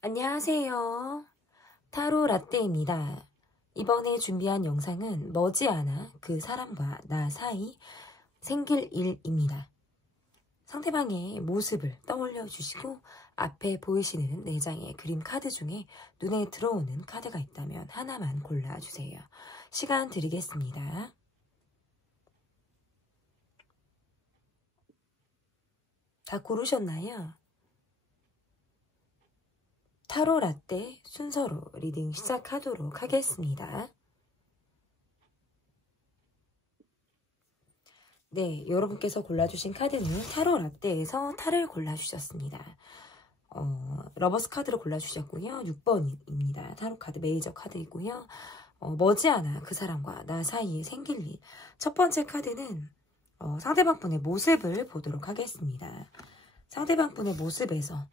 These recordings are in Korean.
안녕하세요. 타로 라떼입니다. 이번에 준비한 영상은 머지않아 그 사람과 나 사이 생길 일입니다. 상대방의 모습을 떠올려 주시고 앞에 보이시는 4장의 그림 카드 중에 눈에 들어오는 카드가 있다면 하나만 골라주세요. 시간 드리겠습니다. 다 고르셨나요? 타로 라떼 순서로 리딩 시작하도록 하겠습니다. 네, 여러분께서 골라주신 카드는 타로 라떼에서 타를 골라주셨습니다. 러버스 카드를 골라주셨고요. 6번입니다. 타로 카드 메이저 카드이고요. 머지않아 그 사람과 나 사이에 생길 일. 첫 번째 카드는 상대방 분의 모습을 보도록 하겠습니다. 상대방 분의 모습에서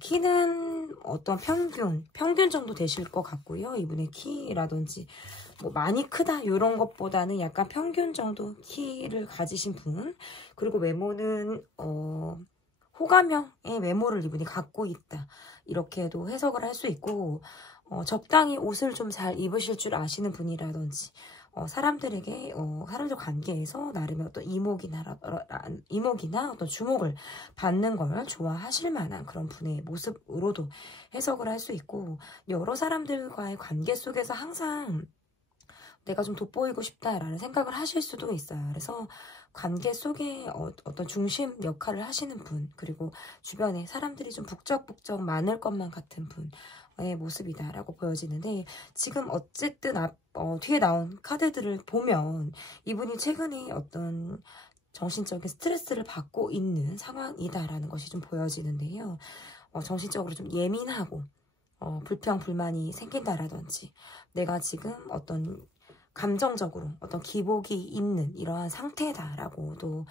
키는 어떤 평균 정도 되실 것 같고요. 이분의 키라든지 뭐 많이 크다 이런 것보다는 약간 평균 정도 키를 가지신 분, 그리고 외모는 호감형의 외모를 이분이 갖고 있다, 이렇게도 해석을 할 수 있고, 적당히 옷을 좀 잘 입으실 줄 아시는 분이라든지, 사람들 관계에서 나름의 어떤 이목이나 어떤 주목을 받는 걸 좋아하실 만한 그런 분의 모습으로도 해석을 할 수 있고, 여러 사람들과의 관계 속에서 항상 내가 좀 돋보이고 싶다라는 생각을 하실 수도 있어요. 그래서 관계 속에 어떤 중심 역할을 하시는 분, 그리고 주변에 사람들이 좀 북적북적 많을 것만 같은 분의 모습이다라고 보여지는데, 지금 어쨌든 뒤에 나온 카드들을 보면 이분이 최근에 어떤 정신적인 스트레스를 받고 있는 상황이다라는 것이 좀 보여지는데요. 정신적으로 좀 예민하고 불평불만이 생긴다라든지, 내가 지금 어떤 감정적으로 어떤 기복이 있는 이러한 상태다라고도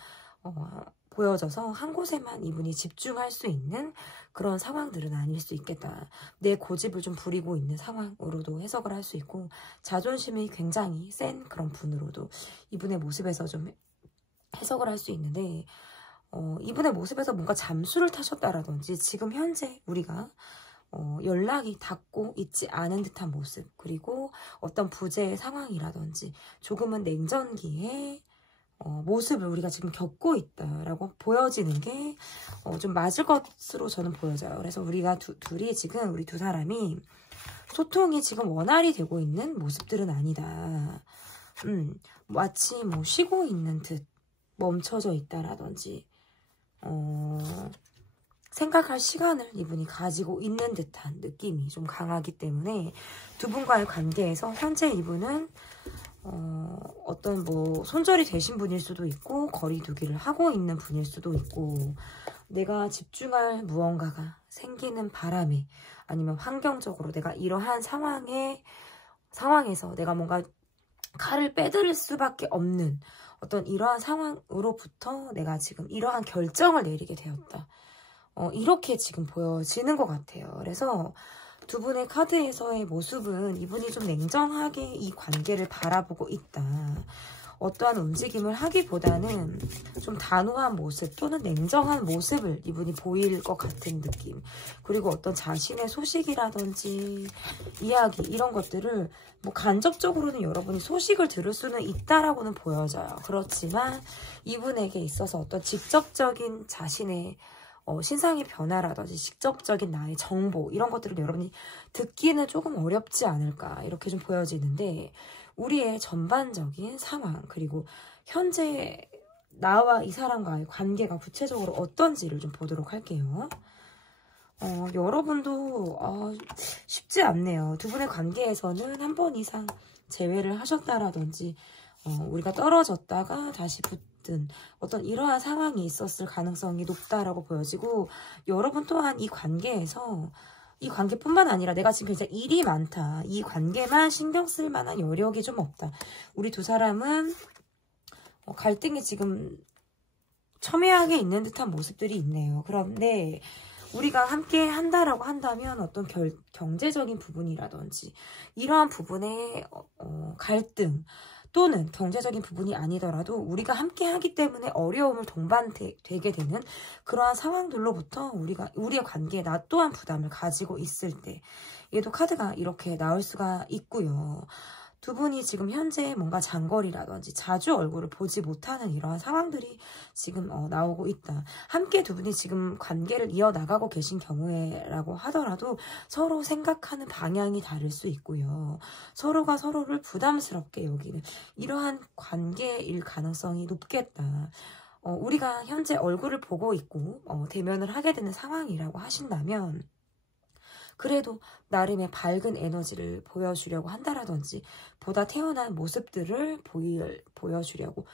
보여져서 한 곳에만 이분이 집중할 수 있는 그런 상황들은 아닐 수 있겠다. 내 고집을 좀 부리고 있는 상황으로도 해석을 할 수 있고, 자존심이 굉장히 센 그런 분으로도 이분의 모습에서 좀 해석을 할 수 있는데, 이분의 모습에서 뭔가 잠수를 타셨다라든지, 지금 현재 우리가 연락이 닿고 있지 않은 듯한 모습, 그리고 어떤 부재의 상황이라든지 조금은 냉전기의 모습을 우리가 지금 겪고 있다라고 보여지는 게 좀 맞을 것으로 저는 보여져요. 그래서 우리가 둘이 지금 우리 두 사람이 소통이 지금 원활히 되고 있는 모습들은 아니다. 마치 뭐 쉬고 있는 듯 멈춰져 있다라든지 생각할 시간을 이분이 가지고 있는 듯한 느낌이 좀 강하기 때문에, 두 분과의 관계에서 현재 이분은 어떤 뭐 손절이 되신 분일 수도 있고, 거리두기를 하고 있는 분일 수도 있고, 내가 집중할 무언가가 생기는 바람에, 아니면 환경적으로 내가 이러한 상황에서 내가 뭔가 칼을 빼들일 수밖에 없는 어떤 이러한 상황으로부터 내가 지금 이러한 결정을 내리게 되었다. 이렇게 지금 보여지는 것 같아요. 그래서 두 분의 카드에서의 모습은 이분이 좀 냉정하게 이 관계를 바라보고 있다. 어떠한 움직임을 하기보다는 좀 단호한 모습 또는 냉정한 모습을 이분이 보일 것 같은 느낌. 그리고 어떤 자신의 소식이라든지 이야기, 이런 것들을 뭐 간접적으로는 여러분이 소식을 들을 수는 있다라고는 보여져요. 그렇지만 이분에게 있어서 어떤 직접적인 자신의 신상의 변화라든지 직접적인 나의 정보, 이런 것들을 여러분이 듣기는 조금 어렵지 않을까, 이렇게 좀 보여지는데, 우리의 전반적인 상황, 그리고 현재 나와 이 사람과의 관계가 구체적으로 어떤지를 좀 보도록 할게요. 여러분도 쉽지 않네요. 두 분의 관계에서는 한 번 이상 재회를 하셨다라든지, 우리가 떨어졌다가 다시 붙든 어떤 이러한 상황이 있었을 가능성이 높다라고 보여지고, 여러분 또한 이 관계에서, 이 관계뿐만 아니라 내가 지금 굉장히 일이 많다, 이 관계만 신경 쓸 만한 여력이 좀 없다, 우리 두 사람은 갈등이 지금 첨예하게 있는 듯한 모습들이 있네요. 그런데 우리가 함께 한다라고 한다면 어떤 경제적인 부분이라든지 이러한 부분의 갈등, 또는 경제적인 부분이 아니더라도 우리가 함께 하기 때문에 어려움을 동반되게 되는 그러한 상황들로부터 우리의 관계에 나 또한 부담을 가지고 있을 때 얘도 카드가 이렇게 나올 수가 있고요. 두 분이 지금 현재 뭔가 장거리라든지 자주 얼굴을 보지 못하는 이러한 상황들이 지금 나오고 있다. 함께 두 분이 지금 관계를 이어나가고 계신 경우에라고 하더라도 서로 생각하는 방향이 다를 수 있고요. 서로가 서로를 부담스럽게 여기는 이러한 관계일 가능성이 높겠다. 우리가 현재 얼굴을 보고 있고 대면을 하게 되는 상황이라고 하신다면 그래도 나름의 밝은 에너지를 보여주려고 한다라든지 보다 태어난 모습들을 보여주려고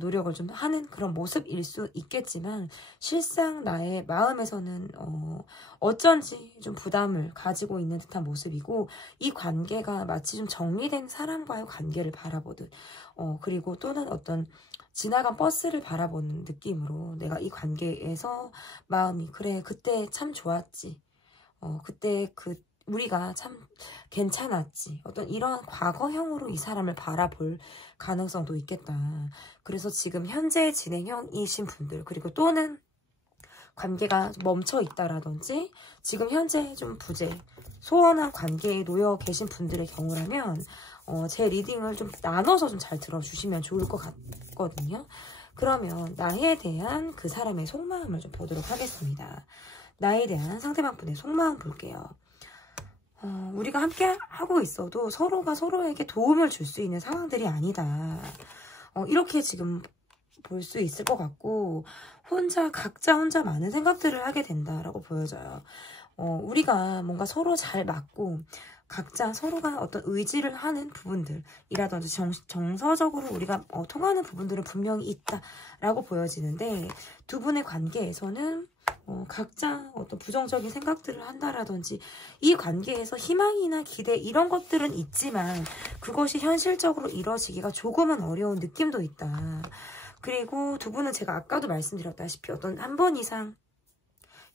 노력을 좀 하는 그런 모습일 수 있겠지만 실상 나의 마음에서는 어쩐지 좀 부담을 가지고 있는 듯한 모습이고 이 관계가 마치 좀 정리된 사람과의 관계를 바라보듯 그리고 또는 어떤 지나간 버스를 바라보는 느낌으로 내가 이 관계에서 마음이 그래 그때 참 좋았지 그때 우리가 참 괜찮았지. 어떤 이런 과거형으로 이 사람을 바라볼 가능성도 있겠다. 그래서 지금 현재 진행형이신 분들 그리고 또는 관계가 멈춰 있다라든지 지금 현재 좀 소원한 관계에 놓여 계신 분들의 경우라면 제 리딩을 좀 나눠서 좀 잘 들어주시면 좋을 것 같거든요. 그러면 나에 대한 그 사람의 속마음을 좀 보도록 하겠습니다. 나에 대한 상대방 분의 속마음 볼게요. 우리가 함께 하고 있어도 서로가 서로에게 도움을 줄 수 있는 상황들이 아니다. 이렇게 지금 볼 수 있을 것 같고 각자 혼자 많은 생각들을 하게 된다라고 보여져요. 우리가 뭔가 서로 잘 맞고 각자 서로가 어떤 의지를 하는 부분들이라든지 정서적으로 우리가 통하는 부분들은 분명히 있다라고 보여지는데 두 분의 관계에서는 각자 어떤 부정적인 생각들을 한다라든지 이 관계에서 희망이나 기대 이런 것들은 있지만 그것이 현실적으로 이루어지기가 조금은 어려운 느낌도 있다. 그리고 두 분은 제가 아까도 말씀드렸다시피 어떤 한 번 이상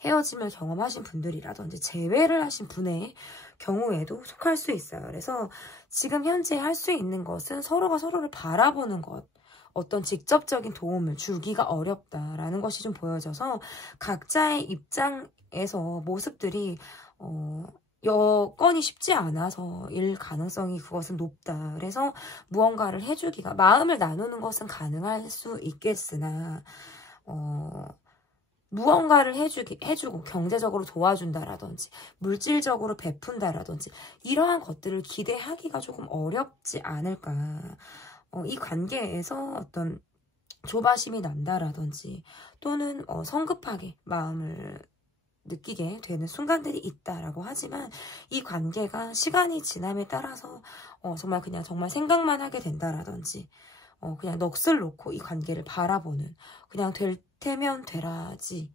헤어짐을 경험하신 분들이라든지 재회를 하신 분의 경우에도 속할 수 있어요. 그래서 지금 현재 할 수 있는 것은 서로가 서로를 바라보는 것 어떤 직접적인 도움을 주기가 어렵다라는 것이 좀 보여져서 각자의 입장에서 모습들이 여건이 쉽지 않아서일 가능성이 그것은 높다. 그래서 무언가를 해주기가 마음을 나누는 것은 가능할 수 있겠으나 무언가를 해주고 경제적으로 도와준다라든지 물질적으로 베푼다라든지 이러한 것들을 기대하기가 조금 어렵지 않을까. 이 관계에서 어떤 조바심이 난다라든지 또는 성급하게 마음을 느끼게 되는 순간들이 있다라고 하지만 이 관계가 시간이 지남에 따라서 정말 생각만 하게 된다라든지 그냥 넋을 놓고 이 관계를 바라보는 그냥 될 테면 되라지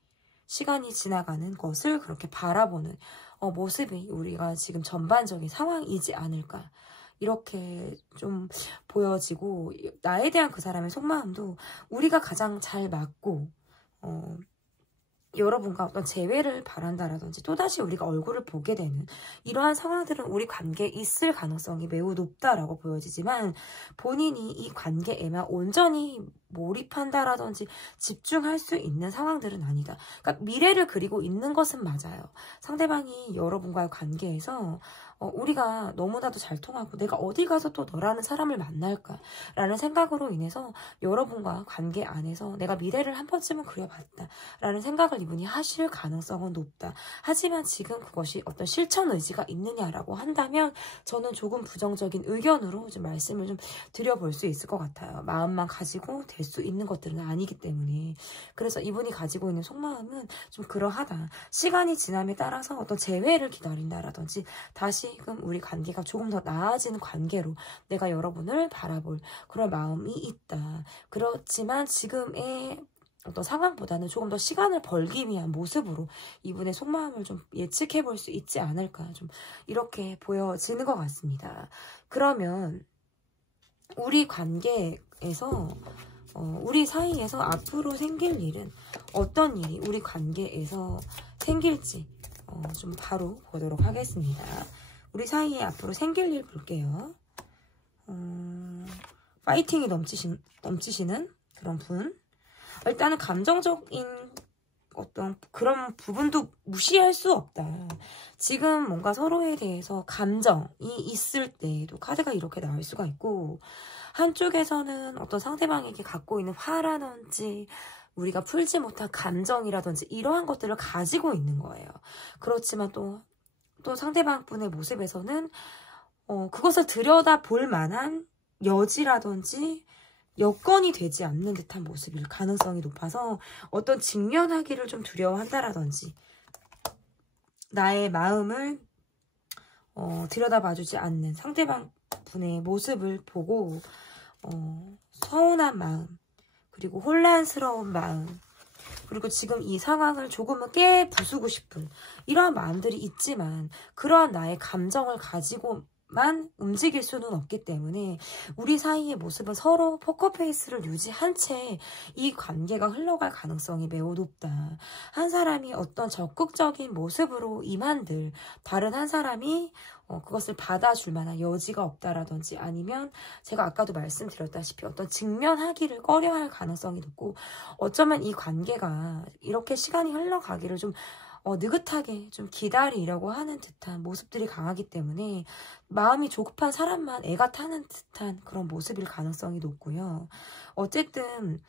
시간이 지나가는 것을 그렇게 바라보는 모습이 우리가 지금 전반적인 상황이지 않을까 이렇게 좀 보여지고 나에 대한 그 사람의 속마음도 우리가 가장 잘 맞고 여러분과 어떤 재회를 바란다라든지 또다시 우리가 얼굴을 보게 되는 이러한 상황들은 우리 관계에 있을 가능성이 매우 높다라고 보여지지만 본인이 이 관계에만 온전히 몰입한다라든지 집중할 수 있는 상황들은 아니다. 그러니까 미래를 그리고 있는 것은 맞아요. 상대방이 여러분과의 관계에서 우리가 너무나도 잘 통하고 내가 어디 가서 또 너라는 사람을 만날까라는 생각으로 인해서 여러분과 관계 안에서 내가 미래를 한 번쯤은 그려봤다 라는 생각을 이분이 하실 가능성은 높다. 하지만 지금 그것이 어떤 실천 의지가 있느냐라고 한다면 저는 조금 부정적인 의견으로 좀 말씀을 좀 드려볼 수 있을 것 같아요. 마음만 가지고 될 수 있는 것들은 아니기 때문에. 그래서 이분이 가지고 있는 속마음은 좀 그러하다. 시간이 지남에 따라서 어떤 재회를 기다린다라든지 다시금 우리 관계가 조금 더 나아지는 관계로 내가 여러분을 바라볼 그런 마음이 있다. 그렇지만 지금의 어떤 상황보다는 조금 더 시간을 벌기 위한 모습으로 이분의 속마음을 좀 예측해 볼 수 있지 않을까 좀 이렇게 보여지는 것 같습니다. 그러면 우리 관계에서 우리 사이에서 앞으로 생길 일은 어떤 일이 우리 관계에서 생길지 좀 바로 보도록 하겠습니다. 우리 사이에 앞으로 생길 일 볼게요. 파이팅이 넘치시는 그런 분. 일단은 감정적인 어떤 그런 부분도 무시할 수 없다. 지금 뭔가 서로에 대해서 감정이 있을 때도 카드가 이렇게 나올 수가 있고, 한쪽에서는 어떤 상대방에게 갖고 있는 화라든지 우리가 풀지 못한 감정이라든지 이러한 것들을 가지고 있는 거예요. 그렇지만 또 상대방 분의 모습에서는 그것을 들여다볼 만한 여지라든지 여건이 되지 않는 듯한 모습일 가능성이 높아서 어떤 직면하기를 좀 두려워한다라든지 나의 마음을 들여다봐주지 않는 상대방 분의 모습을 보고 서운한 마음, 그리고 혼란스러운 마음, 그리고 지금 이 상황을 조금은 깨부수고 싶은 이러한 마음들이 있지만 그러한 나의 감정을 가지고만 움직일 수는 없기 때문에 우리 사이의 모습은 서로 포커페이스를 유지한 채 이 관계가 흘러갈 가능성이 매우 높다. 한 사람이 어떤 적극적인 모습으로 임한들 다른 한 사람이 그것을 받아줄 만한 여지가 없다라든지 아니면 제가 아까도 말씀드렸다시피 어떤 직면하기를 꺼려할 가능성이 높고 어쩌면 이 관계가 이렇게 시간이 흘러가기를 좀 느긋하게 좀 기다리려고 하는 듯한 모습들이 강하기 때문에 마음이 조급한 사람만 애가 타는 듯한 그런 모습일 가능성이 높고요. 어쨌든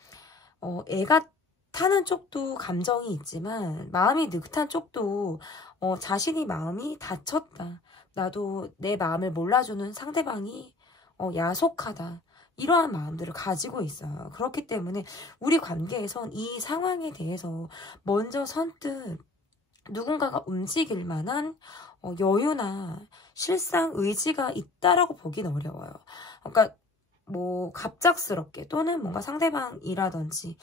애가 타는 쪽도 감정이 있지만 마음이 느긋한 쪽도 자신이 마음이 다쳤다. 나도 내 마음을 몰라주는 상대방이 야속하다. 이러한 마음들을 가지고 있어요. 그렇기 때문에 우리 관계에선 이 상황에 대해서 먼저 선뜻 누군가가 움직일 만한 여유나 실상 의지가 있다라고 보긴 어려워요. 그러니까 뭐 갑작스럽게 또는 뭔가 상대방이라든지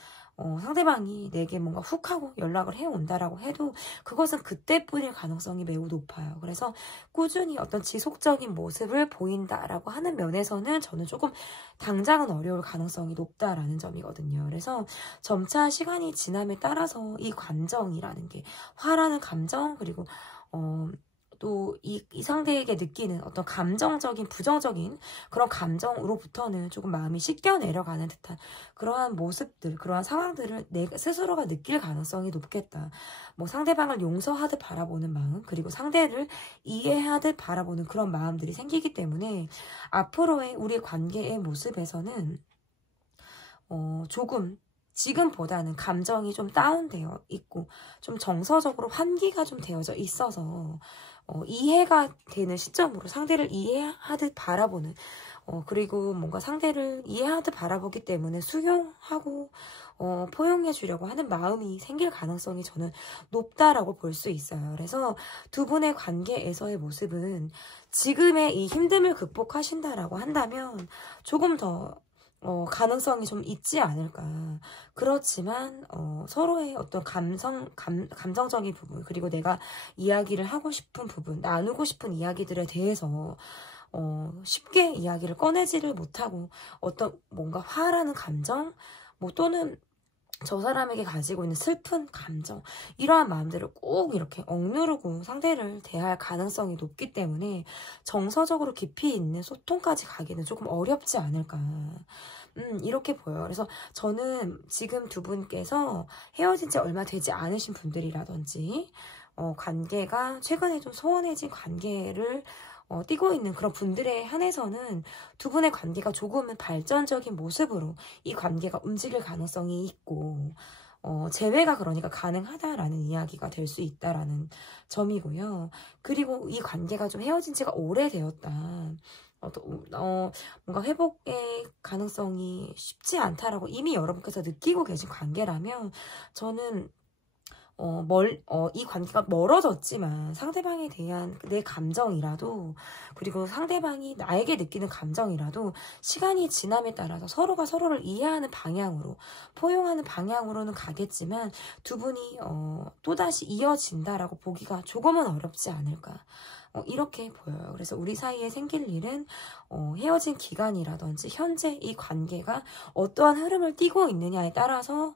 상대방이 내게 뭔가 훅 하고 연락을 해온다라고 해도 그것은 그때뿐일 가능성이 매우 높아요. 그래서 꾸준히 어떤 지속적인 모습을 보인다라고 하는 면에서는 저는 조금 당장은 어려울 가능성이 높다라는 점이거든요. 그래서 점차 시간이 지남에 따라서 이 감정이라는 게 화라는 감정 그리고 또 이 상대에게 느끼는 어떤 감정적인 부정적인 그런 감정으로부터는 조금 마음이 씻겨 내려가는 듯한 그러한 모습들, 그러한 상황들을 내 스스로가 느낄 가능성이 높겠다. 뭐 상대방을 용서하듯 바라보는 마음, 그리고 상대를 이해하듯 바라보는 그런 마음들이 생기기 때문에 앞으로의 우리 관계의 모습에서는 조금 지금보다는 감정이 좀 다운되어 있고 좀 정서적으로 환기가 좀 되어져 있어서 이해가 되는 시점으로 상대를 이해하듯 바라보는 그리고 뭔가 상대를 이해하듯 바라보기 때문에 수용하고 포용해 주려고 하는 마음이 생길 가능성이 저는 높다라고 볼 수 있어요. 그래서 두 분의 관계에서의 모습은 지금의 이 힘듦을 극복하신다라고 한다면 조금 더 가능성이 좀 있지 않을까. 그렇지만 서로의 어떤 감정적인 부분 그리고 내가 이야기를 하고 싶은 부분 나누고 싶은 이야기들에 대해서 쉽게 이야기를 꺼내지를 못하고 어떤 뭔가 화라는 감정 뭐 또는 저 사람에게 가지고 있는 슬픈 감정 이러한 마음들을 꼭 이렇게 억누르고 상대를 대할 가능성이 높기 때문에 정서적으로 깊이 있는 소통까지 가기는 조금 어렵지 않을까 이렇게 보여요. 그래서 저는 지금 두 분께서 헤어진 지 얼마 되지 않으신 분들이라든지 관계가 최근에 좀 소원해진 관계를 띄고 있는 그런 분들에 한해서는 두 분의 관계가 조금은 발전적인 모습으로 이 관계가 움직일 가능성이 있고 재회가 그러니까 가능하다라는 이야기가 될 수 있다라는 점이고요. 그리고 이 관계가 좀 헤어진 지가 오래되었다. 뭔가 회복의 가능성이 쉽지 않다라고 이미 여러분께서 느끼고 계신 관계라면 저는 이 관계가 멀어졌지만 상대방에 대한 내 감정이라도 그리고 상대방이 나에게 느끼는 감정이라도 시간이 지남에 따라서 서로가 서로를 이해하는 방향으로 포용하는 방향으로는 가겠지만 두 분이 또다시 이어진다라고 보기가 조금은 어렵지 않을까 이렇게 보여요. 그래서 우리 사이에 생길 일은 헤어진 기간이라든지 현재 이 관계가 어떠한 흐름을 띠고 있느냐에 따라서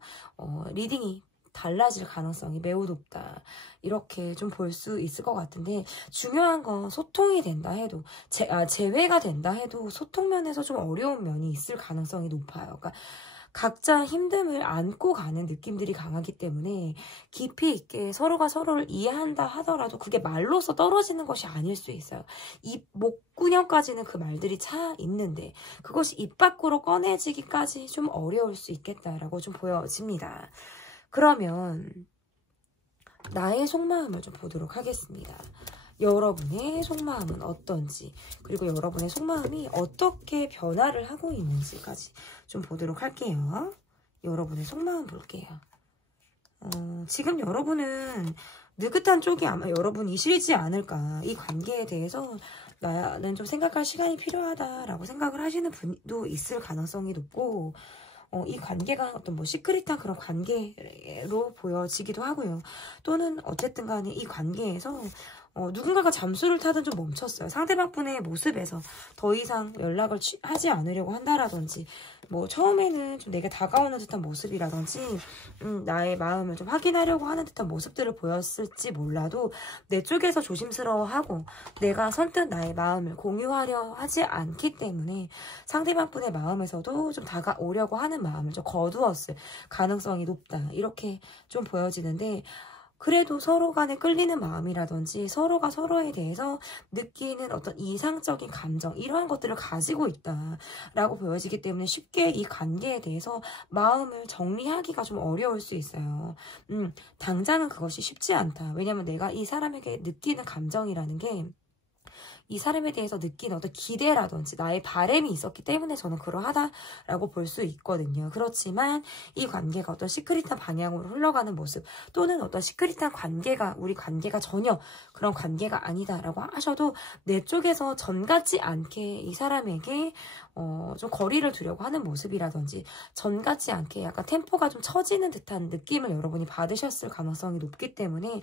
리딩이 달라질 가능성이 매우 높다. 이렇게 좀 볼 수 있을 것 같은데, 중요한 건 소통이 된다 해도, 재회가 된다 해도 소통 면에서 좀 어려운 면이 있을 가능성이 높아요. 그러니까 각자 힘듦을 안고 가는 느낌들이 강하기 때문에 깊이 있게 서로가 서로를 이해한다 하더라도 그게 말로써 떨어지는 것이 아닐 수 있어요. 입, 목구녕까지는 그 말들이 차 있는데 그것이 입 밖으로 꺼내지기까지 좀 어려울 수 있겠다라고 좀 보여집니다. 그러면 나의 속마음을 좀 보도록 하겠습니다. 여러분의 속마음은 어떤지, 그리고 여러분의 속마음이 어떻게 변화를 하고 있는지까지 좀 보도록 할게요. 여러분의 속마음 볼게요. 지금 여러분은 느긋한 쪽이 아마 여러분이시지 않을까. 이 관계에 대해서 나는 좀 생각할 시간이 필요하다라고 생각을 하시는 분도 있을 가능성이 높고, 이 관계가 어떤 뭐 시크릿한 그런 관계로 보여지기도 하고요. 또는 어쨌든 간에 이 관계에서 누군가가 잠수를 타든 좀 멈췄어요. 상대방 분의 모습에서 더 이상 연락을 하지 않으려고 한다라든지, 뭐 처음에는 좀 내게 다가오는 듯한 모습이라든지 나의 마음을 좀 확인하려고 하는 듯한 모습들을 보였을지 몰라도 내 쪽에서 조심스러워하고 내가 선뜻 나의 마음을 공유하려 하지 않기 때문에 상대방 분의 마음에서도 좀 다가오려고 하는 마음을 좀 거두었을 가능성이 높다. 이렇게 좀 보여지는데, 그래도 서로 간에 끌리는 마음이라든지 서로가 서로에 대해서 느끼는 어떤 이상적인 감정, 이러한 것들을 가지고 있다라고 보여지기 때문에 쉽게 이 관계에 대해서 마음을 정리하기가 좀 어려울 수 있어요. 당장은 그것이 쉽지 않다. 왜냐면 내가 이 사람에게 느끼는 감정이라는 게 이 사람에 대해서 느끼는 어떤 기대라든지 나의 바람이 있었기 때문에 저는 그러하다라고 볼 수 있거든요. 그렇지만 이 관계가 어떤 시크릿한 방향으로 흘러가는 모습, 또는 어떤 시크릿한 관계가 우리 관계가 전혀 그런 관계가 아니다라고 하셔도 내 쪽에서 전 같지 않게 이 사람에게 좀 거리를 두려고 하는 모습이라든지 전 같지 않게 약간 템포가 좀 처지는 듯한 느낌을 여러분이 받으셨을 가능성이 높기 때문에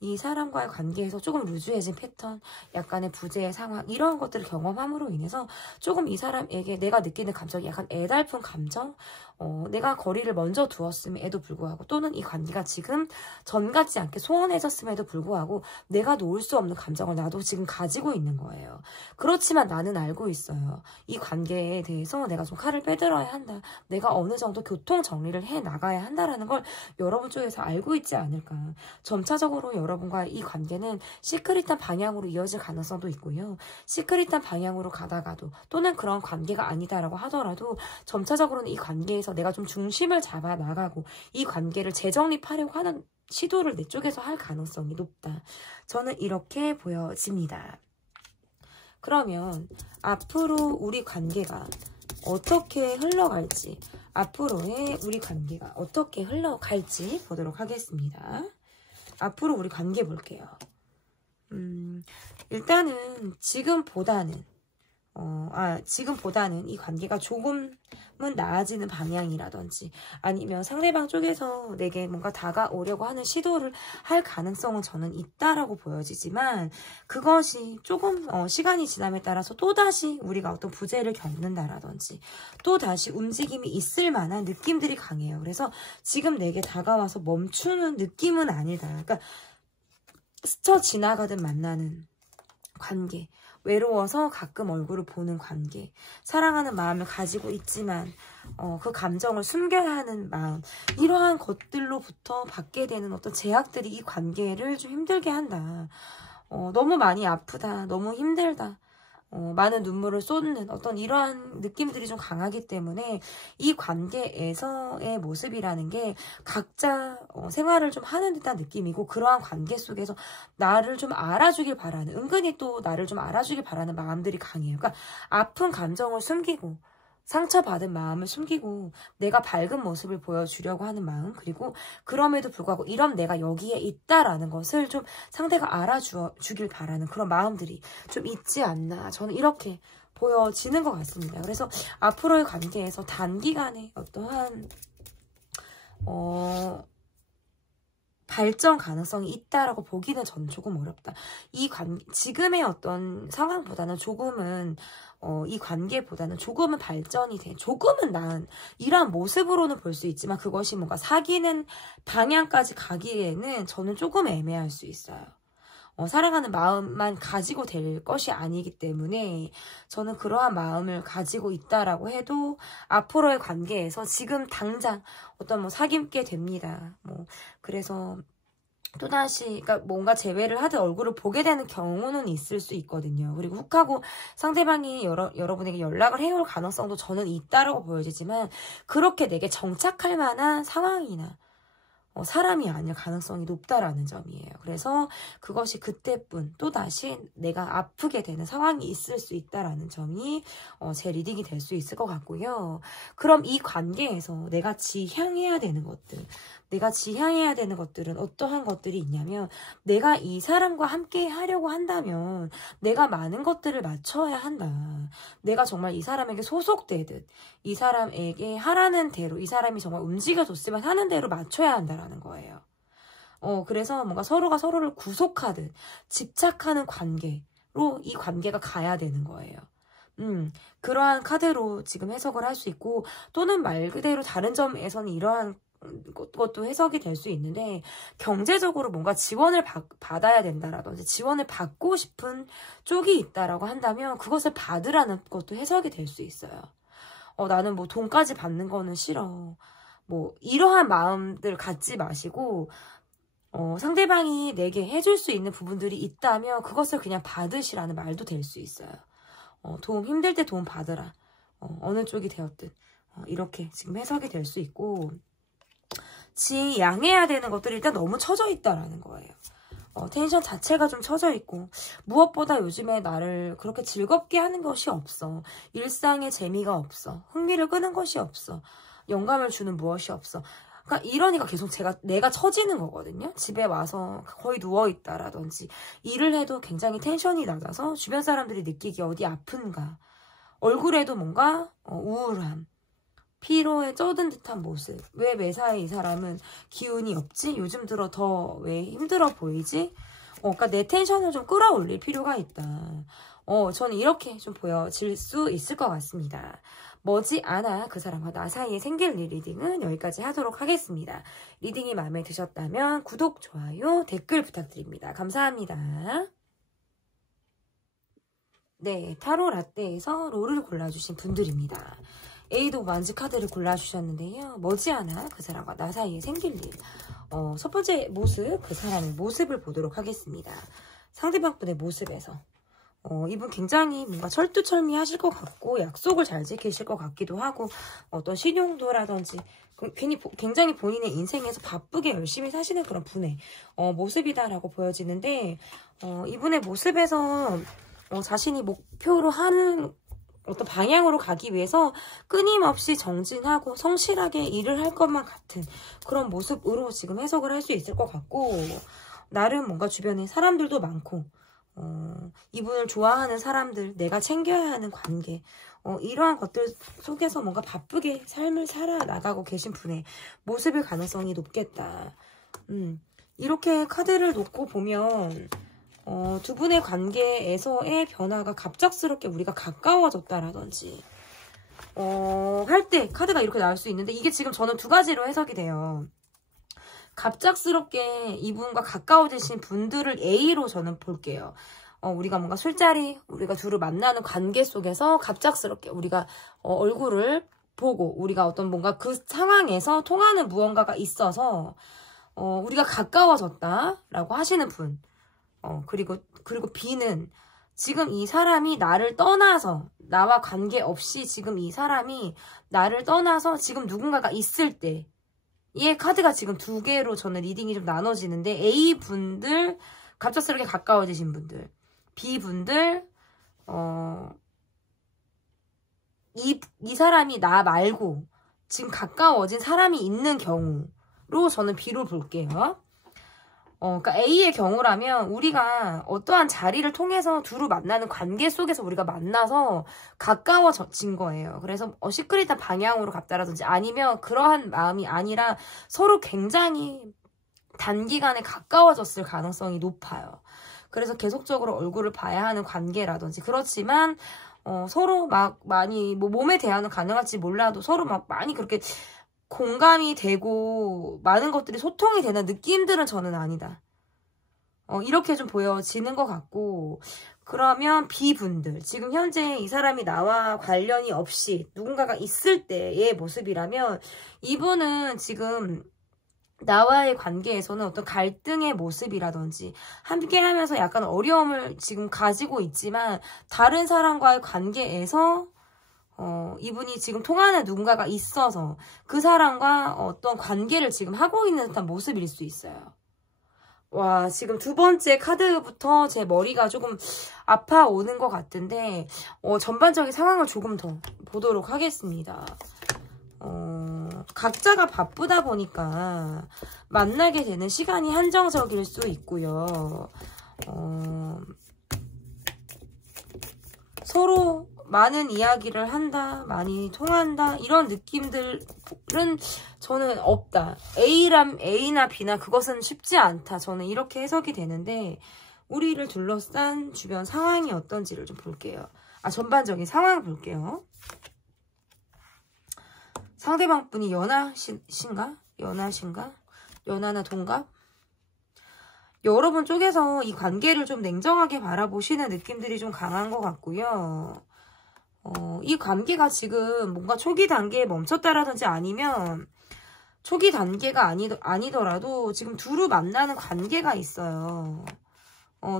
이 사람과의 관계에서 조금 루즈해진 패턴, 약간의 부재 상황, 이러한 것들을 경험함으로 인해서 조금 이 사람에게 내가 느끼는 감정이 약간 애달픈 감정, 내가 거리를 먼저 두었음에도 불구하고, 또는 이 관계가 지금 전 같지 않게 소원해졌음에도 불구하고 내가 놓을 수 없는 감정을 나도 지금 가지고 있는 거예요. 그렇지만 나는 알고 있어요. 이 관계에 대해서 내가 좀 칼을 빼들어야 한다. 내가 어느 정도 교통 정리를 해 나가야 한다라는 걸 여러분 쪽에서 알고 있지 않을까. 점차적으로 여러분과 이 관계는 시크릿한 방향으로 이어질 가능성도 있고요. 시크릿한 방향으로 가다가도, 또는 그런 관계가 아니다라고 하더라도 점차적으로는 이 관계에서 내가 좀 중심을 잡아 나가고 이 관계를 재정립하려고 하는 시도를 내 쪽에서 할 가능성이 높다. 저는 이렇게 보여집니다. 그러면 앞으로 우리 관계가 어떻게 흘러갈지, 앞으로의 우리 관계가 어떻게 흘러갈지 보도록 하겠습니다. 앞으로 우리 관계 볼게요. 일단은 지금보다는 이 관계가 조금은 나아지는 방향이라든지, 아니면 상대방 쪽에서 내게 뭔가 다가오려고 하는 시도를 할 가능성은 저는 있다라고 보여지지만, 그것이 조금 시간이 지남에 따라서 또다시 우리가 어떤 부재를 겪는다라든지 또다시 움직임이 있을 만한 느낌들이 강해요. 그래서 지금 내게 다가와서 멈추는 느낌은 아니다. 그러니까 스쳐 지나가듯 만나는 관계, 외로워서 가끔 얼굴을 보는 관계, 사랑하는 마음을 가지고 있지만 그 감정을 숨겨야 하는 마음, 이러한 것들로부터 받게 되는 어떤 제약들이 이 관계를 좀 힘들게 한다. 너무 많이 아프다, 너무 힘들다, 많은 눈물을 쏟는 어떤 이러한 느낌들이 좀 강하기 때문에 이 관계에서의 모습이라는 게 각자 생활을 좀 하는 듯한 느낌이고, 그러한 관계 속에서 나를 좀 알아주길 바라는, 은근히 또 나를 좀 알아주길 바라는 마음들이 강해요. 그러니까 아픈 감정을 숨기고 상처받은 마음을 숨기고 내가 밝은 모습을 보여주려고 하는 마음, 그리고 그럼에도 불구하고 이런 내가 여기에 있다라는 것을 좀 상대가 알아주길 바라는 그런 마음들이 좀 있지 않나, 저는 이렇게 보여지는 것 같습니다. 그래서 앞으로의 관계에서 단기간에 어떠한 발전 가능성이 있다라고 보기는 저는 조금 어렵다. 지금의 어떤 상황보다는 조금은 이 관계보다는 조금은 발전이 돼, 조금은 나은 이러한 모습으로는 볼 수 있지만 그것이 뭔가 사귀는 방향까지 가기에는 저는 조금 애매할 수 있어요. 사랑하는 마음만 가지고 될 것이 아니기 때문에 저는 그러한 마음을 가지고 있다라고 해도 앞으로의 관계에서 지금 당장 어떤 뭐 사귀게 됩니다. 뭐 그래서 또다시 그러니까 뭔가 재회를 하듯 얼굴을 보게 되는 경우는 있을 수 있거든요. 그리고 훅하고 상대방이 여러분에게 연락을 해올 가능성도 저는 있다라고 보여지지만 그렇게 내게 정착할 만한 상황이나 사람이 아닐 가능성이 높다라는 점이에요. 그래서 그것이 그때뿐 또다시 내가 아프게 되는 상황이 있을 수 있다라는 점이 제 리딩이 될 수 있을 것 같고요. 그럼 이 관계에서 내가 지향해야 되는 것들은 어떠한 것들이 있냐면 내가 이 사람과 함께 하려고 한다면 내가 많은 것들을 맞춰야 한다. 내가 정말 이 사람에게 소속되듯 이 사람에게 하라는 대로 이 사람이 정말 움직여줬으면 하는 대로 맞춰야 한다라는 거예요. 그래서 뭔가 서로가 서로를 구속하듯 집착하는 관계로 이 관계가 가야 되는 거예요. 그러한 카드로 지금 해석을 할 수 있고 또는 말 그대로 다른 점에서는 이러한 것도 해석이 될 수 있는데 경제적으로 뭔가 지원을 받아야 된다라든지 지원을 받고 싶은 쪽이 있다라고 한다면 그것을 받으라는 것도 해석이 될 수 있어요. 나는 뭐 돈까지 받는 거는 싫어. 뭐 이러한 마음들 갖지 마시고 상대방이 내게 해줄 수 있는 부분들이 있다면 그것을 그냥 받으시라는 말도 될 수 있어요. 힘들 때 도움 받으라. 어느 쪽이 되었든 이렇게 지금 해석이 될 수 있고 지양해야 되는 것들이 일단 너무 처져 있다라는 거예요. 텐션 자체가 좀 처져 있고 무엇보다 요즘에 나를 그렇게 즐겁게 하는 것이 없어. 일상에 재미가 없어. 흥미를 끄는 것이 없어. 영감을 주는 무엇이 없어. 그러니까 이러니까 계속 내가 처지는 거거든요. 집에 와서 거의 누워있다라든지 일을 해도 굉장히 텐션이 낮아서 주변 사람들이 느끼기 어디 아픈가. 얼굴에도 뭔가 우울함. 피로에 쩌든 듯한 모습. 왜 매사에 이 사람은 기운이 없지? 요즘 들어 더 왜 힘들어 보이지? 그러니까 내 텐션을 좀 끌어올릴 필요가 있다. 저는 이렇게 좀 보여질 수 있을 것 같습니다. 머지않아 그 사람과 나 사이에 생길 일 리딩은 여기까지 하도록 하겠습니다. 리딩이 마음에 드셨다면 구독, 좋아요, 댓글 부탁드립니다. 감사합니다. 네, 타로 라떼에서 롤을 골라주신 분들입니다. 에이드 오브 완즈 카드를 골라주셨는데요. 머지않아 그 사람과 나 사이에 생길 일. 첫 번째 모습, 그 사람의 모습을 보도록 하겠습니다. 상대방 분의 모습에서. 이분 굉장히 뭔가 철두철미하실 것 같고 약속을 잘 지키실 것 같기도 하고 어떤 신용도라든지 굉장히 본인의 인생에서 바쁘게 열심히 사시는 그런 분의 모습이다라고 보여지는데 이분의 모습에서 자신이 목표로 하는 어떤 방향으로 가기 위해서 끊임없이 정진하고 성실하게 일을 할 것만 같은 그런 모습으로 지금 해석을 할 수 있을 것 같고 나름 뭔가 주변에 사람들도 많고 이분을 좋아하는 사람들, 내가 챙겨야 하는 관계 이러한 것들 속에서 뭔가 바쁘게 삶을 살아나가고 계신 분의 모습일 가능성이 높겠다. 이렇게 카드를 놓고 보면 두 분의 관계에서의 변화가 갑작스럽게 우리가 가까워졌다라든지 할 때 카드가 이렇게 나올 수 있는데 이게 지금 저는 두 가지로 해석이 돼요. 갑작스럽게 이분과 가까워지신 분들을 A로 저는 볼게요. 우리가 뭔가 술자리, 우리가 둘을 만나는 관계 속에서 갑작스럽게 우리가 얼굴을 보고 우리가 어떤 뭔가 그 상황에서 통하는 무언가가 있어서 우리가 가까워졌다라고 하시는 분. 그리고 B는 지금 이 사람이 나를 떠나서 나와 관계없이 지금 이 사람이 나를 떠나서 지금 누군가가 있을 때 이 카드가 지금 두 개로 저는 리딩이 좀 나눠지는데 A분들 갑작스럽게 가까워지신 분들 B분들 이 사람이 나 말고 지금 가까워진 사람이 있는 경우로 저는 B로 볼게요. 그러니까 A의 경우라면 우리가 어떠한 자리를 통해서 두루 만나는 관계 속에서 우리가 만나서 가까워진 거예요. 그래서 시크릿한 방향으로 갔다라든지 아니면 그러한 마음이 아니라 서로 굉장히 단기간에 가까워졌을 가능성이 높아요. 그래서 계속적으로 얼굴을 봐야 하는 관계라든지 그렇지만 서로 막 많이 뭐 몸에 대화는 가능할지 몰라도 서로 막 많이 그렇게 공감이 되고 많은 것들이 소통이 되는 느낌들은 저는 아니다. 이렇게 좀 보여지는 것 같고 그러면 B분들 지금 현재 이 사람이 나와 관련이 없이 누군가가 있을 때의 모습이라면 이분은 지금 나와의 관계에서는 어떤 갈등의 모습이라든지 함께하면서 약간 어려움을 지금 가지고 있지만 다른 사람과의 관계에서 이분이 지금 통하는 누군가가 있어서 그 사람과 어떤 관계를 지금 하고 있는 듯한 모습일 수 있어요. 와, 지금 두 번째 카드부터 제 머리가 조금 아파오는 것 같은데 전반적인 상황을 조금 더 보도록 하겠습니다. 각자가 바쁘다 보니까 만나게 되는 시간이 한정적일 수 있고요. 서로 많은 이야기를 한다, 많이 통한다 이런 느낌들은 저는 없다. A나 B나 그것은 쉽지 않다. 저는 이렇게 해석이 되는데 우리를 둘러싼 주변 상황이 어떤지를 좀 볼게요. 전반적인 상황을 볼게요. 상대방 분이 연하신가? 연하나 동갑? 여러분 쪽에서 이 관계를 좀 냉정하게 바라보시는 느낌들이 좀 강한 것 같고요. 이 관계가 지금 뭔가 초기 단계에 멈췄다라든지 아니면 초기 단계가 아니더라도 지금 두루 만나는 관계가 있어요.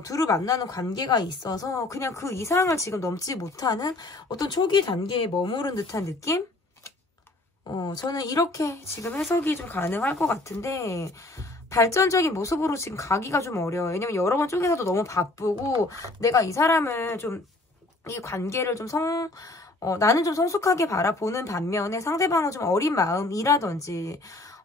두루 만나는 관계가 있어서 그냥 그 이상을 지금 넘지 못하는 어떤 초기 단계에 머무른 듯한 느낌? 저는 이렇게 지금 해석이 좀 가능할 것 같은데 발전적인 모습으로 지금 가기가 좀 어려워요. 왜냐면 여러분 쪽에서도 너무 바쁘고 내가 이 사람을 좀 이 관계를 좀 나는 좀 성숙하게 바라보는 반면에 상대방은 좀 어린 마음이라든지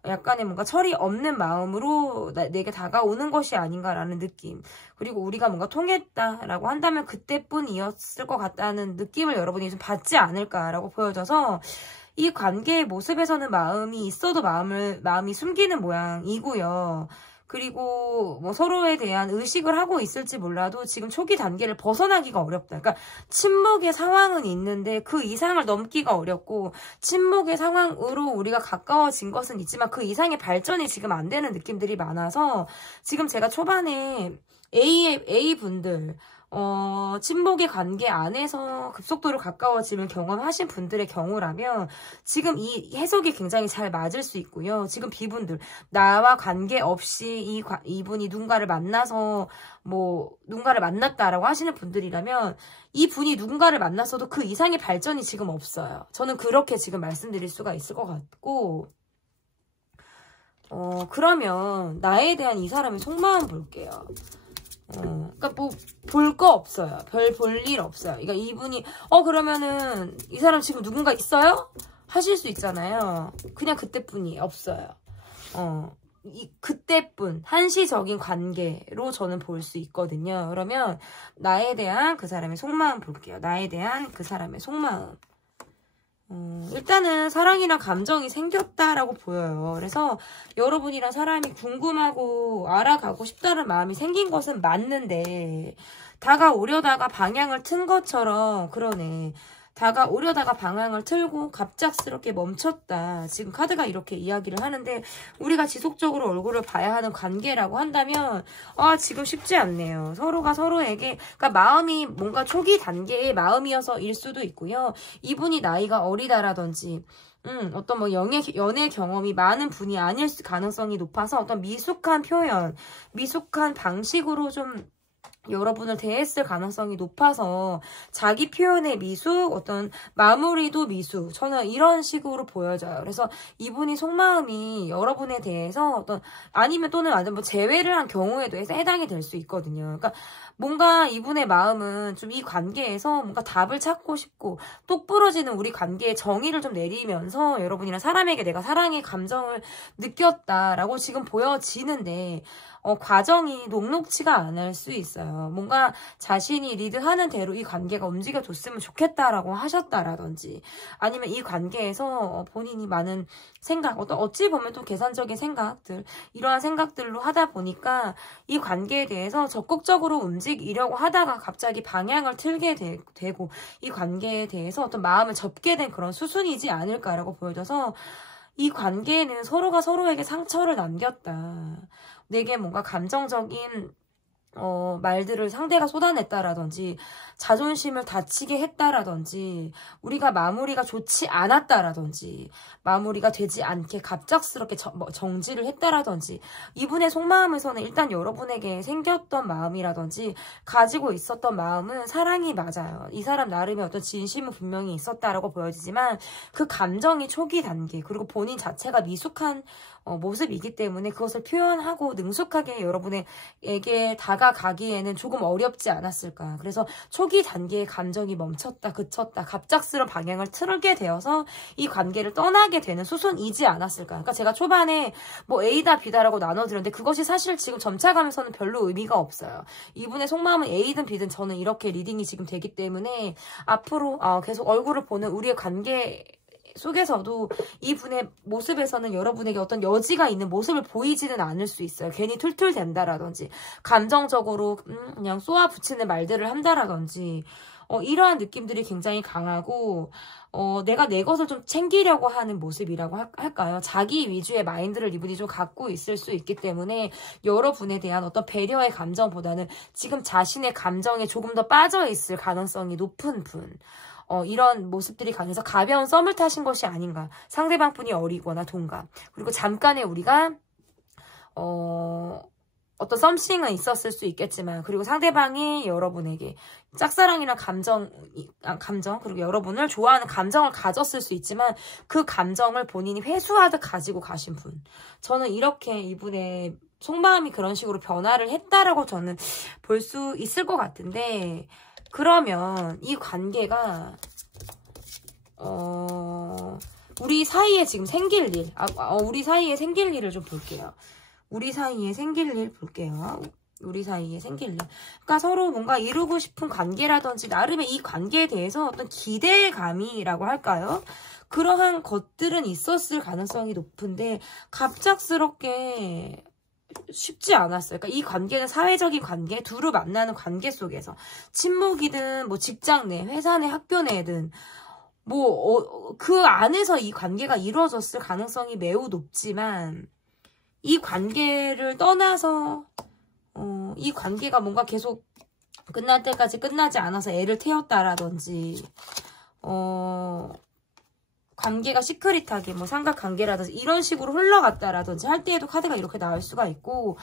약간의 뭔가 철이 없는 마음으로 내게 다가오는 것이 아닌가라는 느낌. 그리고 우리가 뭔가 통했다라고 한다면 그때뿐이었을 것 같다는 느낌을 여러분이 좀 받지 않을까라고 보여져서 이 관계의 모습에서는 마음이 있어도 마음이 숨기는 모양이고요. 그리고 뭐 서로에 대한 의식을 하고 있을지 몰라도 지금 초기 단계를 벗어나기가 어렵다. 그러니까 침묵의 상황은 있는데 그 이상을 넘기가 어렵고 침묵의 상황으로 우리가 가까워진 것은 있지만 그 이상의 발전이 지금 안 되는 느낌들이 많아서 지금 제가 초반에 A분들 친목의 관계 안에서 급속도로 가까워짐을 경험하신 분들의 경우라면 지금 이 해석이 굉장히 잘 맞을 수 있고요. 지금 B분들 나와 관계없이 이분이 누군가를 만나서 누군가를 만났다라고 하시는 분들이라면 이 분이 누군가를 만났어도 그 이상의 발전이 지금 없어요. 저는 그렇게 지금 말씀드릴 수가 있을 것 같고 그러면 나에 대한 이 사람의 속마음 볼게요. 그러니까 볼 거 없어요. 별 볼 일 없어요. 그러니까 이분이 그러면은 이 사람 지금 누군가 있어요? 하실 수 있잖아요. 그냥 그때뿐이 없어요. 그때뿐 한시적인 관계로 저는 볼 수 있거든요. 그러면 나에 대한 그 사람의 속마음 볼게요. 나에 대한 그 사람의 속마음. 일단은 사랑이랑 감정이 생겼다라고 보여요. 그래서 여러분이랑 사람이 궁금하고 알아가고 싶다는 마음이 생긴 것은 맞는데 다가오려다가 방향을 튼 것처럼 그러네. 다가오려다가 방향을 틀고 갑작스럽게 멈췄다. 지금 카드가 이렇게 이야기를 하는데 우리가 지속적으로 얼굴을 봐야 하는 관계라고 한다면 지금 쉽지 않네요. 서로가 서로에게 그러니까 마음이 뭔가 초기 단계의 마음이어서일 수도 있고요. 이분이 나이가 어리다라든지 어떤 연애 경험이 많은 분이 아닐 가능성이 높아서 어떤 미숙한 표현, 미숙한 방식으로 좀 여러분을 대했을 가능성이 높아서 자기 표현의 미숙, 어떤 마무리도 미숙. 저는 이런 식으로 보여져요. 그래서 이분이 속마음이 여러분에 대해서 아니면 또는 완전 제외를 한 경우에도 해당이 될 수 있거든요. 그러니까 뭔가 이분의 마음은 좀 이 관계에서 뭔가 답을 찾고 싶고 똑부러지는 우리 관계의 정의를 좀 내리면서 여러분이랑 사람에게 내가 사랑의 감정을 느꼈다라고 지금 보여지는데 과정이 녹록치가 않을 수 있어요. 있어요. 뭔가 자신이 리드하는 대로 이 관계가 움직여줬으면 좋겠다라고 하셨다라든지 아니면 이 관계에서 본인이 많은 생각, 어찌 보면 또 계산적인 생각들, 이러한 생각들로 하다 보니까 이 관계에 대해서 적극적으로 움직이려고 하다가 갑자기 방향을 틀게 되고 이 관계에 대해서 어떤 마음을 접게 된 그런 수순이지 않을까라고 보여져서 이 관계에는 서로가 서로에게 상처를 남겼다. 내게 뭔가 감정적인 말들을 상대가 쏟아냈다라든지 자존심을 다치게 했다라든지 우리가 마무리가 좋지 않았다라든지 마무리가 되지 않게 갑작스럽게 정지를 했다라든지 이분의 속마음에서는 일단 여러분에게 생겼던 마음이라든지 가지고 있었던 마음은 사랑이 맞아요. 이 사람 나름의 어떤 진심은 분명히 있었다라고 보여지지만 그 감정이 초기 단계 그리고 본인 자체가 미숙한 모습이기 때문에 그것을 표현하고 능숙하게 여러분에게 다가가기에는 조금 어렵지 않았을까. 그래서 초기 단계의 감정이 멈췄다, 그쳤다, 갑작스러운 방향을 틀게 되어서 이 관계를 떠나게 되는 수순이지 않았을까. 그러니까 제가 초반에 뭐 A다, B다라고 나눠드렸는데 그것이 사실 지금 점차가면서는 별로 의미가 없어요. 이분의 속마음은 A든 B든 저는 이렇게 리딩이 지금 되기 때문에 앞으로 계속 얼굴을 보는 우리의 관계 속에서도 이분의 모습에서는 여러분에게 어떤 여지가 있는 모습을 보이지는 않을 수 있어요. 괜히 툴툴댄다라든지 감정적으로 그냥 쏘아붙이는 말들을 한다라든지 이러한 느낌들이 굉장히 강하고 내가 내 것을 좀 챙기려고 하는 모습이라고 할까요? 자기 위주의 마인드를 이분이 좀 갖고 있을 수 있기 때문에 여러분에 대한 어떤 배려의 감정보다는 지금 자신의 감정에 조금 더 빠져있을 가능성이 높은 분. 이런 모습들이 강해서 가벼운 썸을 타신 것이 아닌가. 상대방 분이 어리거나 동갑. 그리고 잠깐의 우리가 어떤 썸씽은 있었을 수 있겠지만 그리고 상대방이 여러분에게 짝사랑이란 감정 그리고 여러분을 좋아하는 감정을 가졌을 수 있지만 그 감정을 본인이 회수하듯 가지고 가신 분. 저는 이렇게 이분의 속마음이 그런 식으로 변화를 했다라고 저는 볼 수 있을 것 같은데 그러면 이 관계가 우리 사이에 지금 생길 일 우리 사이에 생길 일을 좀 볼게요. 우리 사이에 생길 일 볼게요. 우리 사이에 생길 일. 그러니까 서로 뭔가 이루고 싶은 관계라든지 나름의 이 관계에 대해서 어떤 기대감이라고 할까요? 그러한 것들은 있었을 가능성이 높은데 갑작스럽게 쉽지 않았어요. 그러니까 이 관계는 사회적인 관계, 두루 만나는 관계 속에서 친목이든 뭐 직장 내, 회사 내, 학교 내든 뭐 그 안에서 이 관계가 이루어졌을 가능성이 매우 높지만 이 관계를 떠나서 이 관계가 뭔가 계속 끝날 때까지 끝나지 않아서 애를 태웠다라든지 관계가 시크릿하게 뭐 삼각관계라든지 이런 식으로 흘러갔다라든지 할 때에도 카드가 이렇게 나올 수가 있고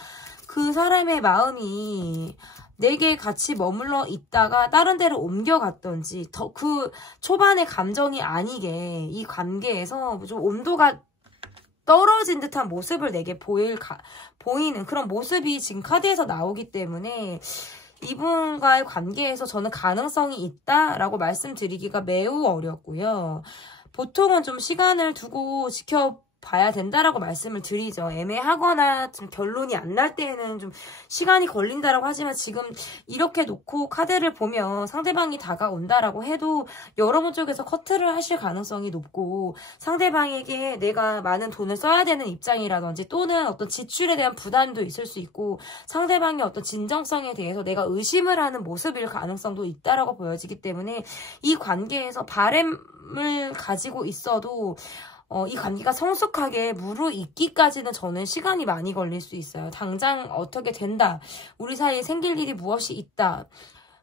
그 사람의 마음이 내게 같이 머물러 있다가 다른 데로 옮겨갔던지 더 그 초반의 감정이 아니게 이 관계에서 좀 온도가 떨어진 듯한 모습을 내게 보이는 그런 모습이 지금 카드에서 나오기 때문에 이분과의 관계에서 저는 가능성이 있다라고 말씀드리기가 매우 어렵고요. 보통은 좀 시간을 두고 지켜봐야 된다라고 말씀을 드리죠. 애매하거나 좀 결론이 안 날 때에는 좀 시간이 걸린다라고 하지만 지금 이렇게 놓고 카드를 보면 상대방이 다가온다라고 해도 여러분 쪽에서 커트를 하실 가능성이 높고 상대방에게 내가 많은 돈을 써야 되는 입장이라든지 또는 어떤 지출에 대한 부담도 있을 수 있고 상대방의 어떤 진정성에 대해서 내가 의심을 하는 모습일 가능성도 있다라고 보여지기 때문에 이 관계에서 바람을 가지고 있어도 이 관계가 성숙하게 무르익기까지는 저는 시간이 많이 걸릴 수 있어요. 당장 어떻게 된다. 우리 사이에 생길 일이 무엇이 있다.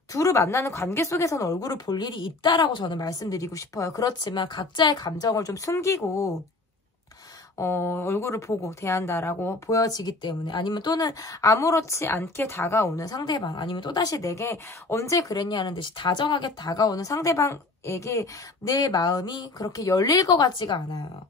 두루 만나는 관계 속에서는 얼굴을 볼 일이 있다라고 저는 말씀드리고 싶어요. 그렇지만 각자의 감정을 좀 숨기고 얼굴을 보고 대한다라고 보여지기 때문에 아니면 또는 아무렇지 않게 다가오는 상대방 아니면 또다시 내게 언제 그랬냐는 듯이 다정하게 다가오는 상대방에게 내 마음이 그렇게 열릴 것 같지가 않아요.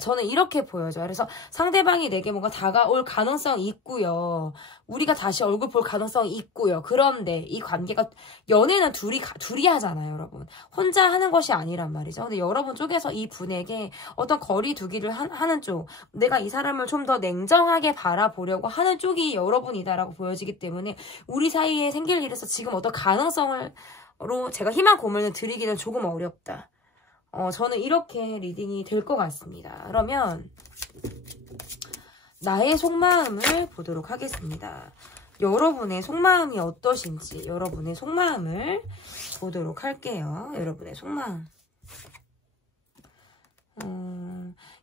저는 이렇게 보여져요. 그래서 상대방이 내게 뭔가 다가올 가능성이 있고요. 우리가 다시 얼굴 볼 가능성이 있고요. 그런데 이 관계가, 연애는 둘이 하잖아요, 여러분. 혼자 하는 것이 아니란 말이죠. 근데 여러분 쪽에서 이 분에게 어떤 거리 두기를 하는 쪽, 내가 이 사람을 좀 더 냉정하게 바라보려고 하는 쪽이 여러분이다라고 보여지기 때문에 우리 사이에 생길 일에서 지금 어떤 가능성으로 제가 희망 고문을 드리기는 조금 어렵다. 저는 이렇게 리딩이 될 것 같습니다. 그러면 나의 속마음을 보도록 하겠습니다. 여러분의 속마음이 어떠신지 여러분의 속마음을 보도록 할게요. 여러분의 속마음.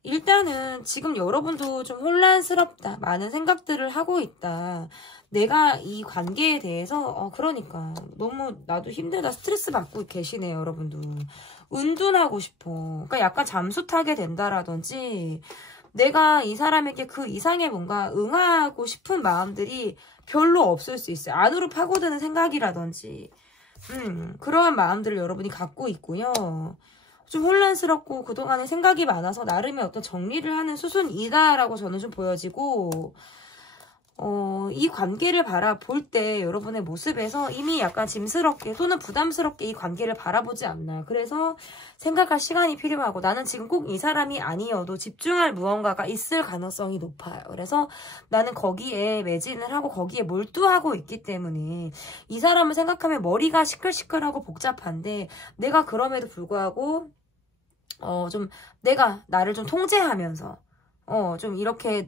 일단은 지금 여러분도 좀 혼란스럽다. 많은 생각들을 하고 있다. 내가 이 관계에 대해서 그러니까 너무 나도 힘들다. 스트레스 받고 계시네요. 여러분도. 은둔하고 싶어. 그러니까 약간 잠수 타게 된다라든지 내가 이 사람에게 그 이상의 뭔가 응하고 싶은 마음들이 별로 없을 수 있어요. 안으로 파고드는 생각이라든지 그러한 마음들을 여러분이 갖고 있고요. 좀 혼란스럽고 그동안에 생각이 많아서 나름의 어떤 정리를 하는 수순이다라고 저는 좀 보여지고 이 관계를 바라볼 때 여러분의 모습에서 이미 약간 짐스럽게 또는 부담스럽게 이 관계를 바라보지 않나요? 그래서 생각할 시간이 필요하고 나는 지금 꼭 이 사람이 아니어도 집중할 무언가가 있을 가능성이 높아요. 그래서 나는 거기에 매진을 하고 거기에 몰두하고 있기 때문에 이 사람을 생각하면 머리가 시끌시끌하고 복잡한데 내가 그럼에도 불구하고 좀 내가 나를 좀 통제하면서 좀 이렇게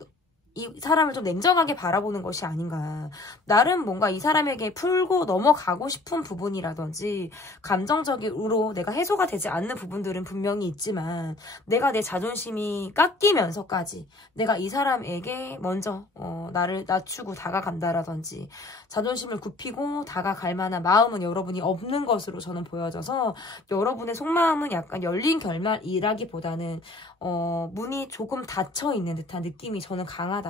이 사람을 좀 냉정하게 바라보는 것이 아닌가. 나름 뭔가 이 사람에게 풀고 넘어가고 싶은 부분이라든지 감정적으로 내가 해소가 되지 않는 부분들은 분명히 있지만 내가 내 자존심이 깎이면서까지 내가 이 사람에게 먼저 나를 낮추고 다가간다라든지 자존심을 굽히고 다가갈 만한 마음은 여러분이 없는 것으로 저는 보여져서 여러분의 속마음은 약간 열린 결말이라기보다는 문이 조금 닫혀있는 듯한 느낌이 저는 강하다.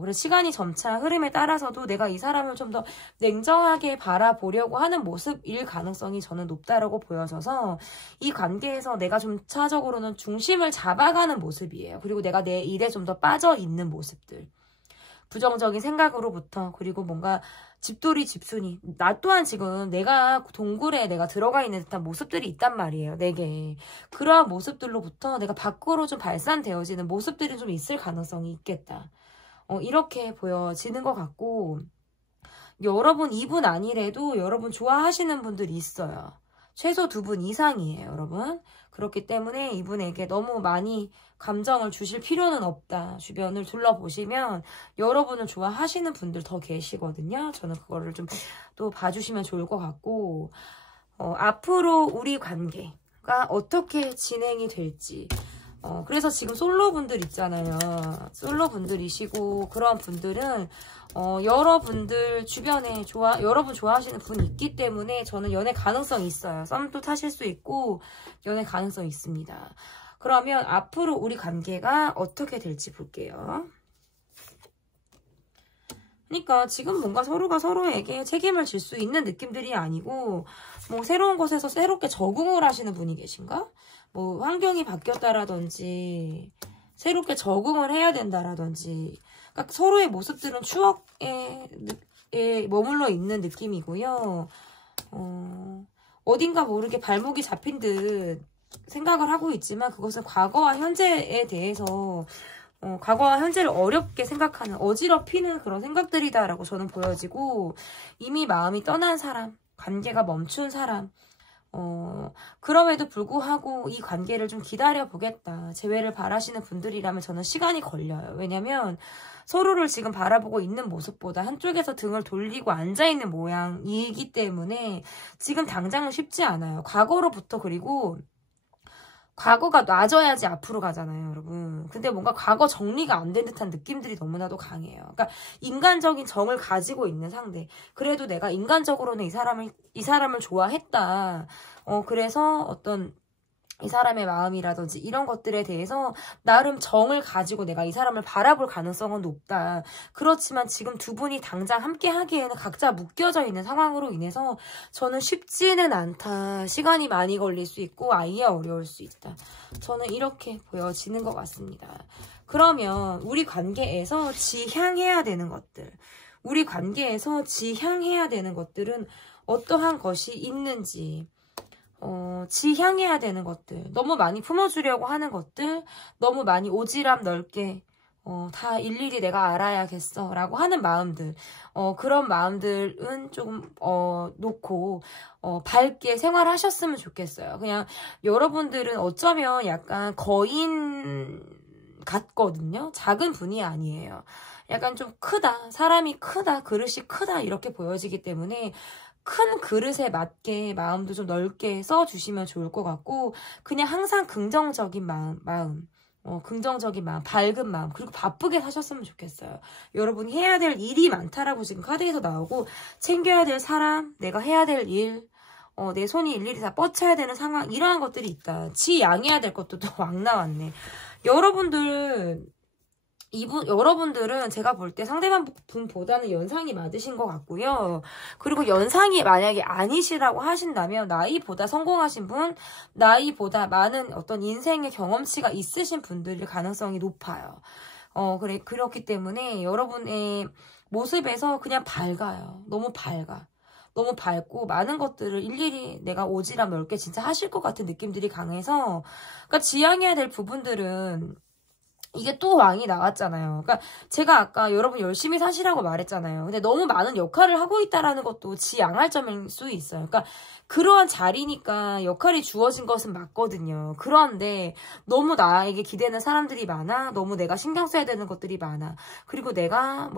그래서 시간이 점차 흐름에 따라서도 내가 이 사람을 좀 더 냉정하게 바라보려고 하는 모습일 가능성이 저는 높다라고 보여져서 이 관계에서 내가 좀 차적으로는 중심을 잡아가는 모습이에요. 그리고 내가 내 일에 좀 더 빠져있는 모습들. 부정적인 생각으로부터 그리고 뭔가 집돌이 집순이 나 또한 지금 내가 동굴에 내가 들어가 있는 듯한 모습들이 있단 말이에요. 내게 그러한 모습들로부터 내가 밖으로 좀 발산되어지는 모습들이 좀 있을 가능성이 있겠다. 이렇게 보여지는 것 같고 여러분 이분 아니래도 여러분 좋아하시는 분들이 있어요. 최소 2분 이상이에요. 여러분. 그렇기 때문에 이분에게 너무 많이 감정을 주실 필요는 없다. 주변을 둘러보시면 여러분을 좋아하시는 분들 더 계시거든요. 저는 그거를 좀 또 봐주시면 좋을 것 같고 앞으로 우리 관계가 어떻게 진행이 될지 그래서 지금 솔로분들 있잖아요. 솔로분들이시고 그런 분들은 여러분들 주변에 여러분 좋아하시는 분이 있기 때문에 저는 연애 가능성이 있어요. 썸도 타실 수 있고 연애 가능성이 있습니다. 그러면 앞으로 우리 관계가 어떻게 될지 볼게요. 그러니까 지금 뭔가 서로가 서로에게 책임을 질 수 있는 느낌들이 아니고 뭐 새로운 곳에서 새롭게 적응을 하시는 분이 계신가? 뭐 환경이 바뀌었다라든지 새롭게 적응을 해야 된다라든지 그러니까 서로의 모습들은 추억에 머물러 있는 느낌이고요. 어딘가 모르게 발목이 잡힌 듯 생각을 하고 있지만 그것은 과거와 현재에 대해서 과거와 현재를 어렵게 생각하는 어지럽히는 그런 생각들이다라고 저는 보여지고 이미 마음이 떠난 사람, 관계가 멈춘 사람 그럼에도 불구하고 이 관계를 좀 기다려보겠다. 재회를 바라시는 분들이라면 저는 시간이 걸려요. 왜냐면 서로를 지금 바라보고 있는 모습보다 한쪽에서 등을 돌리고 앉아있는 모양이기 때문에 지금 당장은 쉽지 않아요. 과거로부터 그리고 과거가 놔져야지 앞으로 가잖아요, 여러분. 근데 뭔가 과거 정리가 안 된 듯한 느낌들이 너무나도 강해요. 그러니까 인간적인 정을 가지고 있는 상대. 그래도 내가 인간적으로는 이 사람을 좋아했다. 그래서 어떤 이 사람의 마음이라든지 이런 것들에 대해서 나름 정을 가지고 내가 이 사람을 바라볼 가능성은 높다. 그렇지만 지금 두 분이 당장 함께 하기에는 각자 묶여져 있는 상황으로 인해서 저는 쉽지는 않다. 시간이 많이 걸릴 수 있고 아예 어려울 수 있다. 저는 이렇게 보여지는 것 같습니다. 그러면 우리 관계에서 지향해야 되는 것들, 우리 관계에서 지향해야 되는 것들은 어떠한 것이 있는지, 지향해야 되는 것들, 너무 많이 품어주려고 하는 것들, 너무 많이 오지랖 넓게 다 일일이 내가 알아야겠어 라고 하는 마음들, 그런 마음들은 조금 놓고 밝게 생활하셨으면 좋겠어요. 그냥 여러분들은 어쩌면 약간 거인 같거든요. 작은 분이 아니에요. 약간 좀 크다, 사람이 크다, 그릇이 크다 이렇게 보여지기 때문에 큰 그릇에 맞게 마음도 좀 넓게 써주시면 좋을 것 같고, 그냥 항상 긍정적인 마음, 긍정적인 마음, 밝은 마음, 그리고 바쁘게 사셨으면 좋겠어요. 여러분이 해야 될 일이 많다라고 지금 카드에서 나오고, 챙겨야 될 사람, 내가 해야 될 일, 내 손이 일일이 다 뻗쳐야 되는 상황, 이러한 것들이 있다. 지양해야 될 것도 또 막 나왔네. 여러분들은 제가 볼 때 상대방 분보다는 연상이 맞으신 것 같고요. 그리고 연상이 만약에 아니시라고 하신다면 나이보다 성공하신 분, 나이보다 많은 어떤 인생의 경험치가 있으신 분들일 가능성이 높아요. 그렇기 때문에 여러분의 모습에서 그냥 밝아요. 너무 밝아. 너무 밝고 많은 것들을 일일이 내가 오지랖 넓게 진짜 하실 것 같은 느낌들이 강해서, 그러니까 지향해야 될 부분들은 이게 또 왕이 나왔잖아요. 그러니까 제가 아까 여러분 열심히 사시라고 말했잖아요. 근데 너무 많은 역할을 하고 있다라는 것도 지양할 점일 수 있어요. 그러니까 그러한 자리니까 역할이 주어진 것은 맞거든요. 그런데 너무 나에게 기대는 사람들이 많아. 너무 내가 신경 써야 되는 것들이 많아. 그리고 내가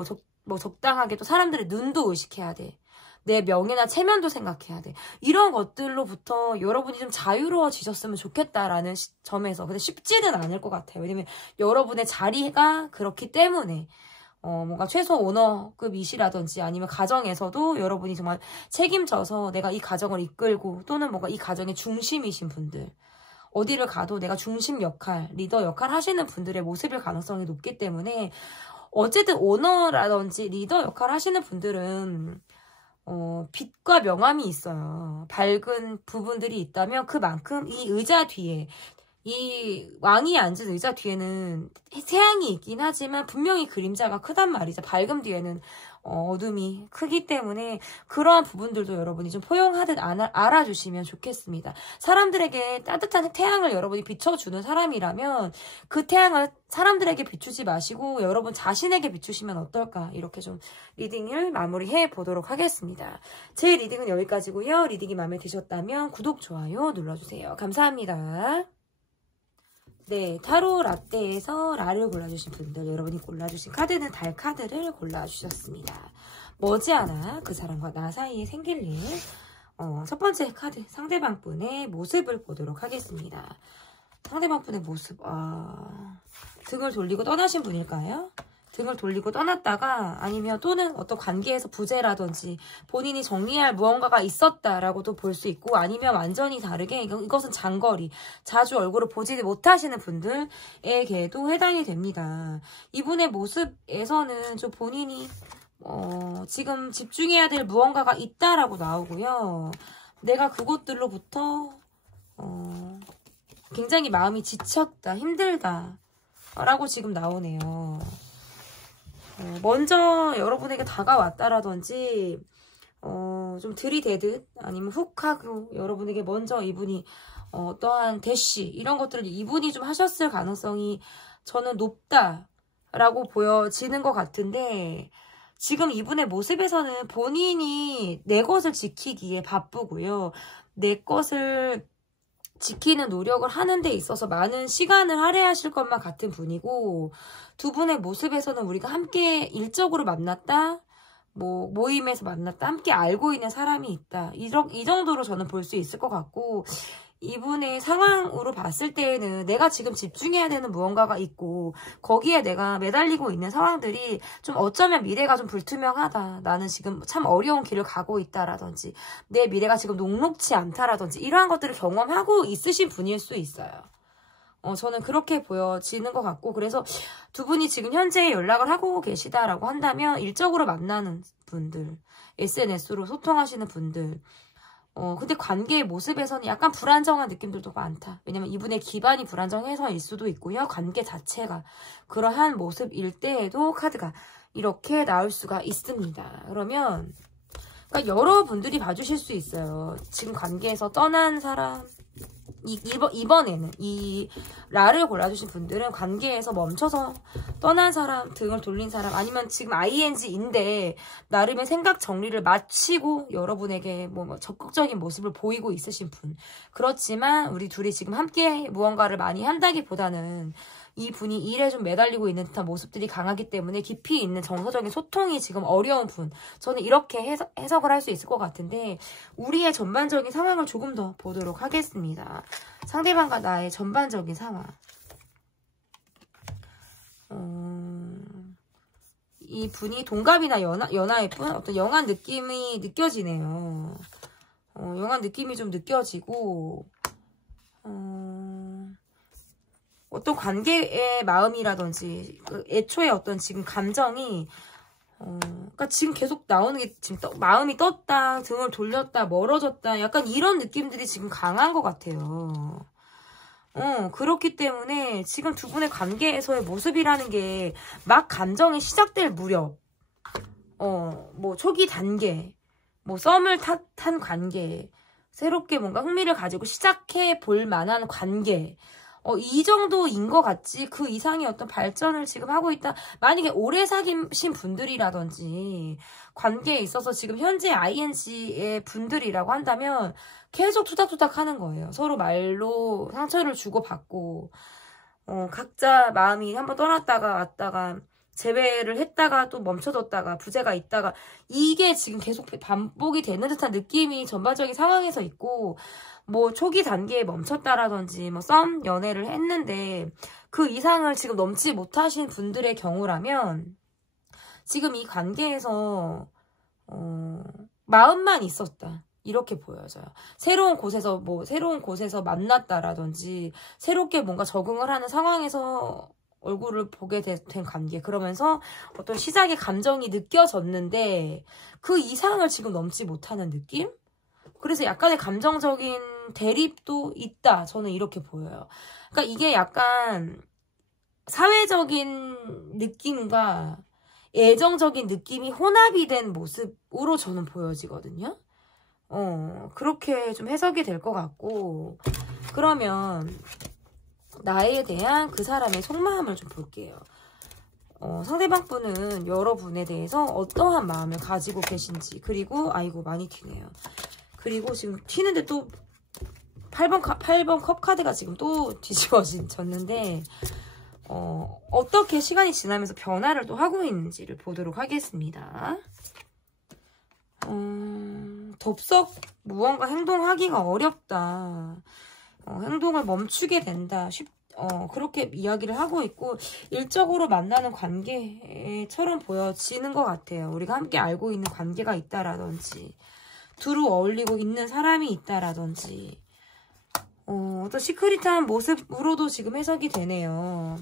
적당하게 또 사람들의 눈도 의식해야 돼. 내 명예나 체면도 생각해야 돼. 이런 것들로부터 여러분이 좀 자유로워지셨으면 좋겠다라는 점에서. 근데 쉽지는 않을 것 같아요. 왜냐면 여러분의 자리가 그렇기 때문에 뭔가 최소 오너급이시라든지 아니면 가정에서도 여러분이 정말 책임져서 내가 이 가정을 이끌고 또는 뭔가 이 가정의 중심이신 분들, 어디를 가도 내가 중심 역할, 리더 역할 하시는 분들의 모습일 가능성이 높기 때문에 어쨌든 오너라든지 리더 역할 하시는 분들은 빛과 명암이 있어요. 밝은 부분들이 있다면 그만큼 이 의자 뒤에, 이 왕이 앉은 의자 뒤에는 태양이 있긴 하지만 분명히 그림자가 크단 말이죠. 밝음 뒤에는 어둠이 크기 때문에 그러한 부분들도 여러분이 좀 포용하듯 알아주시면 좋겠습니다. 사람들에게 따뜻한 태양을 여러분이 비춰주는 사람이라면 그 태양을 사람들에게 비추지 마시고 여러분 자신에게 비추시면 어떨까, 이렇게 좀 리딩을 마무리해 보도록 하겠습니다. 제 리딩은 여기까지고요. 리딩이 마음에 드셨다면 구독, 좋아요 눌러주세요. 감사합니다. 네, 타로 라떼에서 라를 골라주신 분들, 여러분이 골라주신 카드는 달 카드를 골라주셨습니다. 머지않아 그 사람과 나 사이에 생길 일, 첫 번째 카드, 상대방 분의 모습을 보도록 하겠습니다. 상대방 분의 모습, 등을 돌리고 떠나신 분일까요? 등을 돌리고 떠났다가 아니면 또는 어떤 관계에서 부재라든지 본인이 정리할 무언가가 있었다라고도 볼 수 있고, 아니면 완전히 다르게 이것은 장거리, 자주 얼굴을 보지 못하시는 분들에게도 해당이 됩니다. 이분의 모습에서는 좀 본인이 지금 집중해야 될 무언가가 있다라고 나오고요. 내가 그것들로부터 굉장히 마음이 지쳤다, 힘들다 라고 지금 나오네요. 먼저 여러분에게 다가왔다라든지 좀 들이대듯 아니면 훅 하고 여러분에게 먼저 이분이 어떠한 대시 이런 것들을 이분이 좀 하셨을 가능성이 저는 높다라고 보여지는 것 같은데, 지금 이분의 모습에서는 본인이 내 것을 지키기에 바쁘고요. 내 것을 지키는 노력을 하는 데 있어서 많은 시간을 할애하실 것만 같은 분이고, 두 분의 모습에서는 우리가 함께 일적으로 만났다, 모임에서 만났다, 함께 알고 있는 사람이 있다, 이 정도로 저는 볼 수 있을 것 같고, 이분의 상황으로 봤을 때에는 내가 지금 집중해야 되는 무언가가 있고 거기에 내가 매달리고 있는 상황들이 좀 어쩌면 미래가 좀 불투명하다. 나는 지금 참 어려운 길을 가고 있다라든지 내 미래가 지금 녹록치 않다라든지 이러한 것들을 경험하고 있으신 분일 수 있어요. 저는 그렇게 보여지는 것 같고 그래서 두 분이 지금 현재 연락을 하고 계시다라고 한다면 일적으로 만나는 분들, SNS로 소통하시는 분들 근데 관계의 모습에서는 약간 불안정한 느낌들도 많다. 왜냐면 이분의 기반이 불안정해서일 수도 있고요. 관계 자체가 그러한 모습일 때에도 카드가 이렇게 나올 수가 있습니다. 그러면 그러니까 여러분들이 봐주실 수 있어요. 지금 관계에서 떠난 사람 이번에는 이 라를 골라주신 분들은 관계에서 멈춰서 떠난 사람, 등을 돌린 사람 아니면 지금 ING인데 나름의 생각 정리를 마치고 여러분에게 뭐 적극적인 모습을 보이고 있으신 분. 그렇지만 우리 둘이 지금 함께 무언가를 많이 한다기보다는 이 분이 일에 좀 매달리고 있는 듯한 모습들이 강하기 때문에 깊이 있는 정서적인 소통이 지금 어려운 분. 저는 이렇게 해석을 할 수 있을 것 같은데 우리의 전반적인 상황을 조금 더 보도록 하겠습니다. 상대방과 나의 전반적인 상황. 이 분이 동갑이나 연하일 뿐 어떤 영한 느낌이 느껴지네요. 영한 느낌이 좀 느껴지고 어떤 관계의 마음이라든지 그 애초에 어떤 지금 감정이 그러니까 지금 계속 나오는 게 지금 마음이 떴다, 등을 돌렸다, 멀어졌다 약간 이런 느낌들이 지금 강한 것 같아요. 그렇기 때문에 지금 두 분의 관계에서의 모습이라는 게 막 감정이 시작될 무렵 뭐 초기 단계 뭐 썸을 탄 관계 새롭게 뭔가 흥미를 가지고 시작해 볼 만한 관계 이 정도인 것 같지 그 이상의 어떤 발전을 지금 하고 있다. 만약에 오래 사귀신 분들이라든지 관계에 있어서 지금 현재 ING의 분들이라고 한다면 계속 투닥투닥 하는 거예요. 서로 말로 상처를 주고받고 각자 마음이 한번 떠났다가 왔다가 재회를 했다가 또 멈춰졌다가 부재가 있다가 이게 지금 계속 반복이 되는 듯한 느낌이 전반적인 상황에서 있고 뭐 초기 단계에 멈췄다라든지 뭐 썸 연애를 했는데 그 이상을 지금 넘지 못하신 분들의 경우라면 지금 이 관계에서 마음만 있었다 이렇게 보여져요. 새로운 곳에서 만났다라든지 새롭게 뭔가 적응을 하는 상황에서 얼굴을 보게 된 관계. 그러면서 어떤 시작의 감정이 느껴졌는데 그 이상을 지금 넘지 못하는 느낌? 그래서 약간의 감정적인 대립도 있다. 저는 이렇게 보여요. 그러니까 이게 약간 사회적인 느낌과 애정적인 느낌이 혼합이 된 모습으로 저는 보여지거든요. 그렇게 좀 해석이 될 것 같고 그러면 나에 대한 그 사람의 속마음을 좀 볼게요. 상대방 분은 여러분에 대해서 어떠한 마음을 가지고 계신지 그리고 아이고 많이 튀네요. 그리고 지금 튀는데 또 8번 컵 카드가 지금 또 뒤집어졌는데 어떻게 시간이 지나면서 변화를 또 하고 있는지를 보도록 하겠습니다. 덥석 무언가 행동하기가 어렵다. 행동을 멈추게 된다. 그렇게 이야기를 하고 있고 일적으로 만나는 관계처럼 보여지는 것 같아요. 우리가 함께 알고 있는 관계가 있다라든지 두루 어울리고 있는 사람이 있다라든지 어떤 시크릿한 모습으로도 지금 해석이 되네요.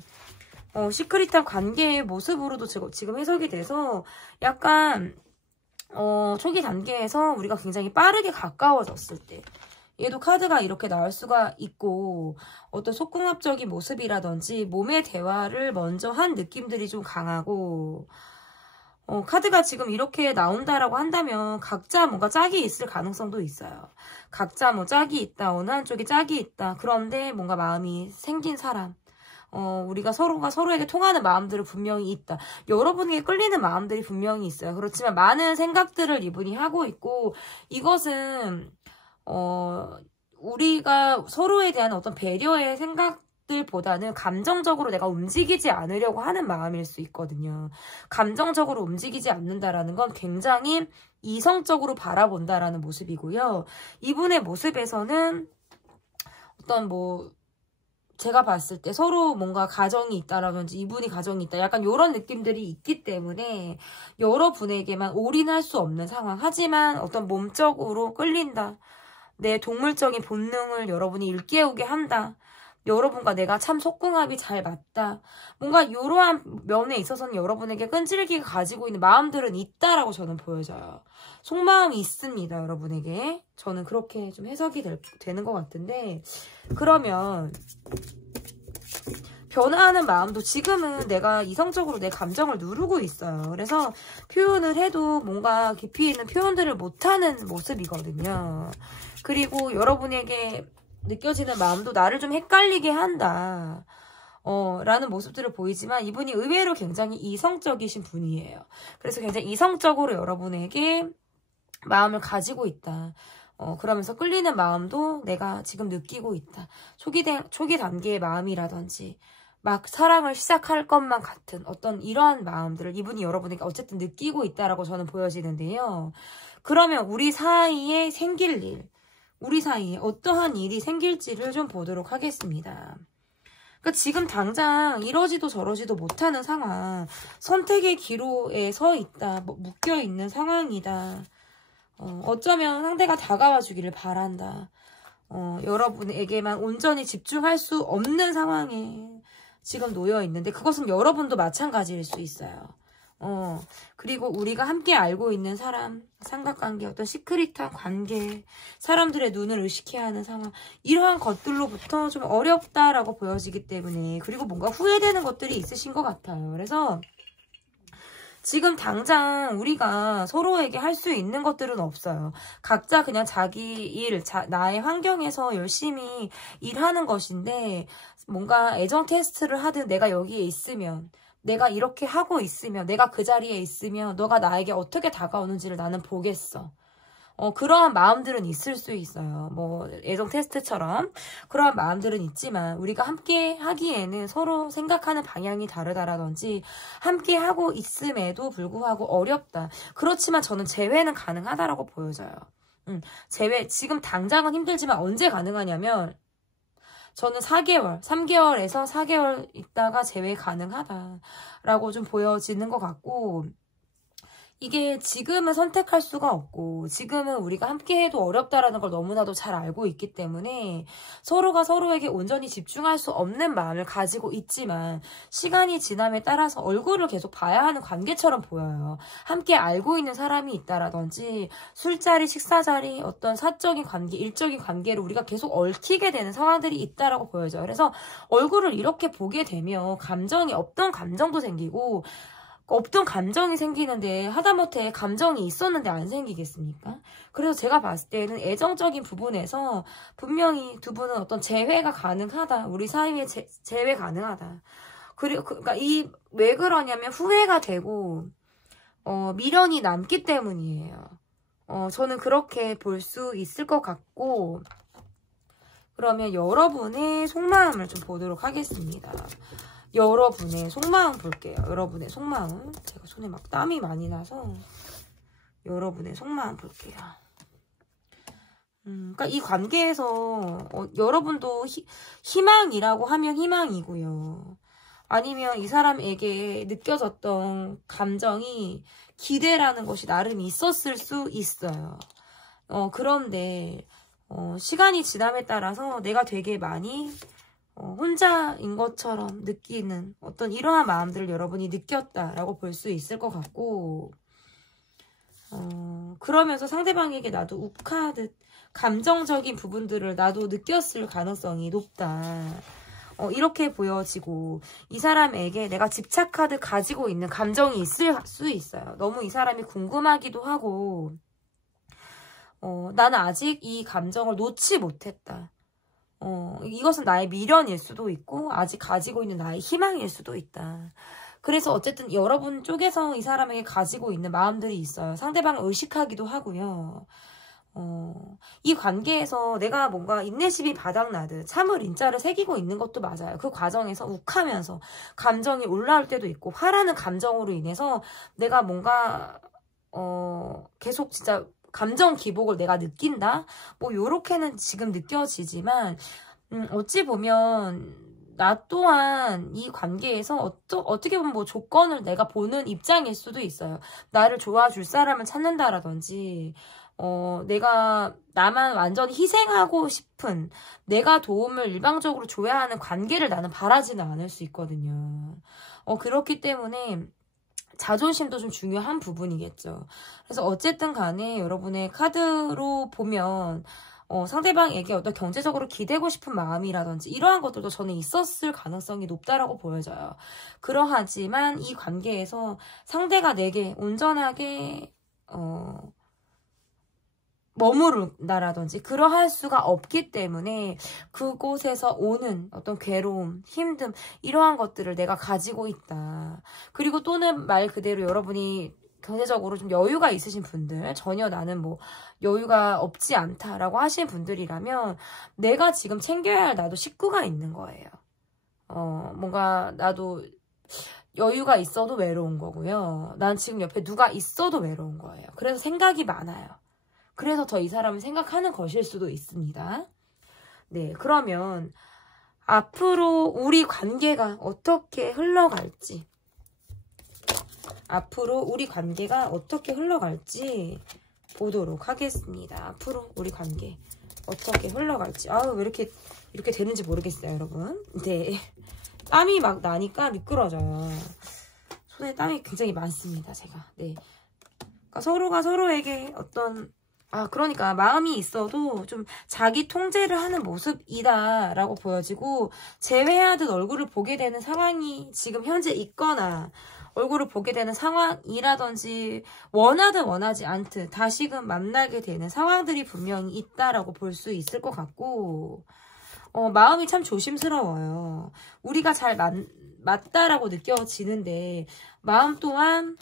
시크릿한 관계의 모습으로도 지금 해석이 돼서 약간 초기 단계에서 우리가 굉장히 빠르게 가까워졌을 때 얘도 카드가 이렇게 나올 수가 있고 어떤 속궁합적인 모습이라든지 몸의 대화를 먼저 한 느낌들이 좀 강하고 카드가 지금 이렇게 나온다라고 한다면 각자 뭔가 짝이 있을 가능성도 있어요. 각자 뭐 짝이 있다. 어느 한쪽에 짝이 있다. 그런데 뭔가 마음이 생긴 사람. 우리가 서로가 서로에게 통하는 마음들을 분명히 있다. 여러분에게 끌리는 마음들이 분명히 있어요. 그렇지만 많은 생각들을 이분이 하고 있고 이것은 우리가 서로에 대한 어떤 배려의 생각들보다는 감정적으로 내가 움직이지 않으려고 하는 마음일 수 있거든요. 감정적으로 움직이지 않는다라는 건 굉장히 이성적으로 바라본다라는 모습이고요. 이분의 모습에서는 어떤 뭐 제가 봤을 때 서로 뭔가 가정이 있다라든지 이분이 가정이 있다 약간 이런 느낌들이 있기 때문에 여러분에게만 올인할 수 없는 상황. 하지만 어떤 몸적으로 끌린다. 내 동물적인 본능을 여러분이 일깨우게 한다. 여러분과 내가 참 속궁합이 잘 맞다. 뭔가 이러한 면에 있어서는 여러분에게 끈질기게 가지고 있는 마음들은 있다라고 저는 보여져요. 속마음이 있습니다, 여러분에게. 저는 그렇게 좀 해석이 되는 것 같은데, 그러면 변화하는 마음도 지금은 내가 이성적으로 내 감정을 누르고 있어요. 그래서 표현을 해도 뭔가 깊이 있는 표현들을 못하는 모습이거든요. 그리고 여러분에게 느껴지는 마음도 나를 좀 헷갈리게 한다. 라는 모습들을 보이지만 이분이 의외로 굉장히 이성적이신 분이에요. 그래서 굉장히 이성적으로 여러분에게 마음을 가지고 있다. 그러면서 끌리는 마음도 내가 지금 느끼고 있다. 초기 단계의 마음이라든지 막 사랑을 시작할 것만 같은 어떤 이러한 마음들을 이분이 여러분에게 어쨌든 느끼고 있다라고 저는 보여지는데요. 그러면 우리 사이에 생길 일, 우리 사이에 어떠한 일이 생길지를 좀 보도록 하겠습니다. 그러니까 지금 당장 이러지도 저러지도 못하는 상황, 선택의 기로에 서 있다, 묶여있는 상황이다. 어쩌면 상대가 다가와 주기를 바란다. 여러분에게만 온전히 집중할 수 없는 상황에 지금 놓여 있는데 그것은 여러분도 마찬가지일 수 있어요. 그리고 우리가 함께 알고 있는 사람, 삼각관계, 어떤 시크릿한 관계, 사람들의 눈을 의식해야 하는 상황, 이러한 것들로부터 좀 어렵다라고 보여지기 때문에, 그리고 뭔가 후회되는 것들이 있으신 것 같아요. 그래서 지금 당장 우리가 서로에게 할 수 있는 것들은 없어요. 각자 그냥 자기 일, 나의 환경에서 열심히 일하는 것인데 뭔가 애정 테스트를 하든 내가 여기에 있으면 내가 이렇게 하고 있으면 내가 그 자리에 있으면 너가 나에게 어떻게 다가오는지를 나는 보겠어. 그러한 마음들은 있을 수 있어요. 뭐 애정 테스트처럼 그러한 마음들은 있지만 우리가 함께 하기에는 서로 생각하는 방향이 다르다라든지 함께 하고 있음에도 불구하고 어렵다. 그렇지만 저는 재회는 가능하다라고 보여져요. 재회 지금 당장은 힘들지만 언제 가능하냐면 저는 4개월, 3개월에서 4개월 있다가 재회 가능하다라고 좀 보여지는 것 같고 이게 지금은 선택할 수가 없고 지금은 우리가 함께해도 어렵다라는 걸 너무나도 잘 알고 있기 때문에 서로가 서로에게 온전히 집중할 수 없는 마음을 가지고 있지만 시간이 지남에 따라서 얼굴을 계속 봐야 하는 관계처럼 보여요. 함께 알고 있는 사람이 있다라든지 술자리, 식사자리, 어떤 사적인 관계, 일적인 관계를 우리가 계속 얽히게 되는 상황들이 있다라고 보여져요. 그래서 얼굴을 이렇게 보게 되면 감정이 없던 감정도 생기고 없던 감정이 생기는데 하다못해 감정이 있었는데 안 생기겠습니까? 그래서 제가 봤을 때는 애정적인 부분에서 분명히 두 분은 어떤 재회가 가능하다. 우리 사이에 재회 가능하다. 그러니까 왜 그러냐면 후회가 되고 미련이 남기 때문이에요. 저는 그렇게 볼 수 있을 것 같고 그러면 여러분의 속마음을 좀 보도록 하겠습니다. 여러분의 속마음 볼게요. 여러분의 속마음. 제가 손에 막 땀이 많이 나서 여러분의 속마음 볼게요. 그러니까 이 관계에서 여러분도 희망이라고 하면 희망이고요. 아니면 이 사람에게 느껴졌던 감정이 기대라는 것이 나름 있었을 수 있어요. 그런데 시간이 지남에 따라서 내가 되게 많이 혼자인 것처럼 느끼는 어떤 이러한 마음들을 여러분이 느꼈다라고 볼 수 있을 것 같고 그러면서 상대방에게 나도 욱하듯 감정적인 부분들을 나도 느꼈을 가능성이 높다. 이렇게 보여지고 이 사람에게 내가 집착하듯 가지고 있는 감정이 있을 수 있어요. 너무 이 사람이 궁금하기도 하고 나는 아직 이 감정을 놓지 못했다. 이것은 나의 미련일 수도 있고 아직 가지고 있는 나의 희망일 수도 있다. 그래서 어쨌든 여러분 쪽에서 이 사람에게 가지고 있는 마음들이 있어요. 상대방을 의식하기도 하고요. 이 관계에서 내가 뭔가 인내심이 바닥나듯 참을 인자를 새기고 있는 것도 맞아요. 그 과정에서 욱하면서 감정이 올라올 때도 있고 화라는 감정으로 인해서 내가 뭔가 계속 진짜 감정 기복을 내가 느낀다? 뭐 요렇게는 지금 느껴지지만 어찌 보면 나 또한 이 관계에서 어떻게 보면 뭐 조건을 내가 보는 입장일 수도 있어요. 나를 좋아줄 사람을 찾는다라든지 내가 나만 완전히 희생하고 싶은, 내가 도움을 일방적으로 줘야 하는 관계를 나는 바라지는 않을 수 있거든요. 그렇기 때문에 자존심도 좀 중요한 부분이겠죠. 그래서 어쨌든 간에 여러분의 카드로 보면 상대방에게 어떤 경제적으로 기대고 싶은 마음이라든지 이러한 것들도 저는 있었을 가능성이 높다라고 보여져요. 그러하지만 이 관계에서 상대가 내게 온전하게 머무른다라든지 그러할 수가 없기 때문에 그곳에서 오는 어떤 괴로움, 힘듦 이러한 것들을 내가 가지고 있다. 그리고 또는 말 그대로 여러분이 경제적으로 좀 여유가 있으신 분들, 전혀 나는 뭐 여유가 없지 않다라고 하시는 분들이라면 내가 지금 챙겨야 할 나도 식구가 있는 거예요. 뭔가 나도 여유가 있어도 외로운 거고요. 난 지금 옆에 누가 있어도 외로운 거예요. 그래서 생각이 많아요. 그래서 더 이 사람을 생각하는 것일 수도 있습니다. 네, 그러면 앞으로 우리 관계가 어떻게 흘러갈지, 보도록 하겠습니다. 앞으로 우리 관계 어떻게 흘러갈지. 왜 이렇게 되는지 모르겠어요, 여러분. 네, 땀이 막 나니까 미끄러져요. 손에 땀이 굉장히 많습니다, 제가. 네, 그러니까 서로가 서로에게 그러니까 마음이 있어도 좀 자기 통제를 하는 모습이다라고 보여지고, 제외하듯 얼굴을 보게 되는 상황이 지금 현재 있거나 얼굴을 보게 되는 상황이라든지 원하든 원하지 않든 다시금 만나게 되는 상황들이 분명히 있다라고 볼 수 있을 것 같고, 마음이 참 조심스러워요. 우리가 잘 맞다라고 느껴지는데 마음 또한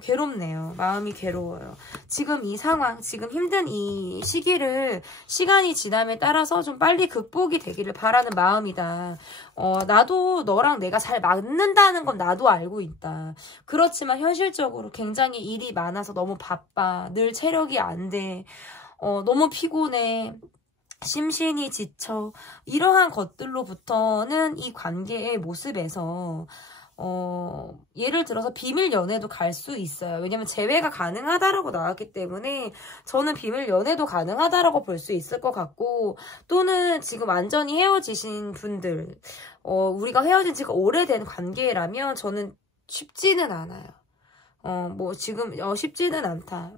괴롭네요. 마음이 괴로워요. 지금 이 상황, 지금 힘든 이 시기를 시간이 지남에 따라서 좀 빨리 극복이 되기를 바라는 마음이다. 나도 너랑 내가 잘 맞는다는 건 나도 알고 있다. 그렇지만 현실적으로 굉장히 일이 많아서 너무 바빠. 늘 체력이 안 돼. 너무 피곤해. 심신이 지쳐. 이러한 것들로부터는 이 관계의 모습에서 예를 들어서 비밀 연애도 갈 수 있어요. 왜냐면 재회가 가능하다라고 나왔기 때문에 저는 비밀 연애도 가능하다라고 볼 수 있을 것 같고, 또는 지금 완전히 헤어지신 분들, 우리가 헤어진 지가 오래된 관계라면 저는 쉽지는 않아요. 지금 쉽지는 않다.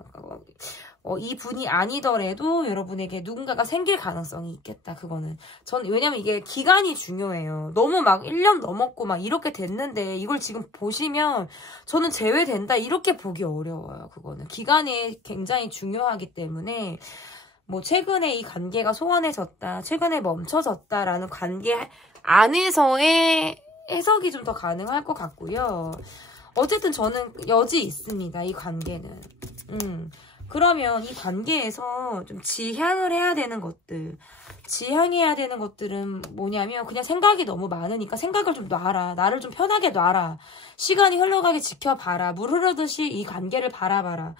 이 분이 아니더라도 여러분에게 누군가가 생길 가능성이 있겠다. 그거는 왜냐면 이게 기간이 중요해요. 너무 막 1년 넘었고 막 이렇게 됐는데 이걸 지금 보시면 저는 제외된다 이렇게 보기 어려워요. 그거는 기간이 굉장히 중요하기 때문에 최근에 이 관계가 소원해졌다, 최근에 멈춰졌다라는 관계 안에서의 해석이 좀 더 가능할 것 같고요. 어쨌든 저는 여지 있습니다. 이 관계는. 그러면 이 관계에서 좀 지향해야 되는 것들은 뭐냐면, 그냥 생각이 너무 많으니까 생각을 좀 놔라. 나를 좀 편하게 놔라. 시간이 흘러가게 지켜봐라. 물 흐르듯이 이 관계를 바라봐라.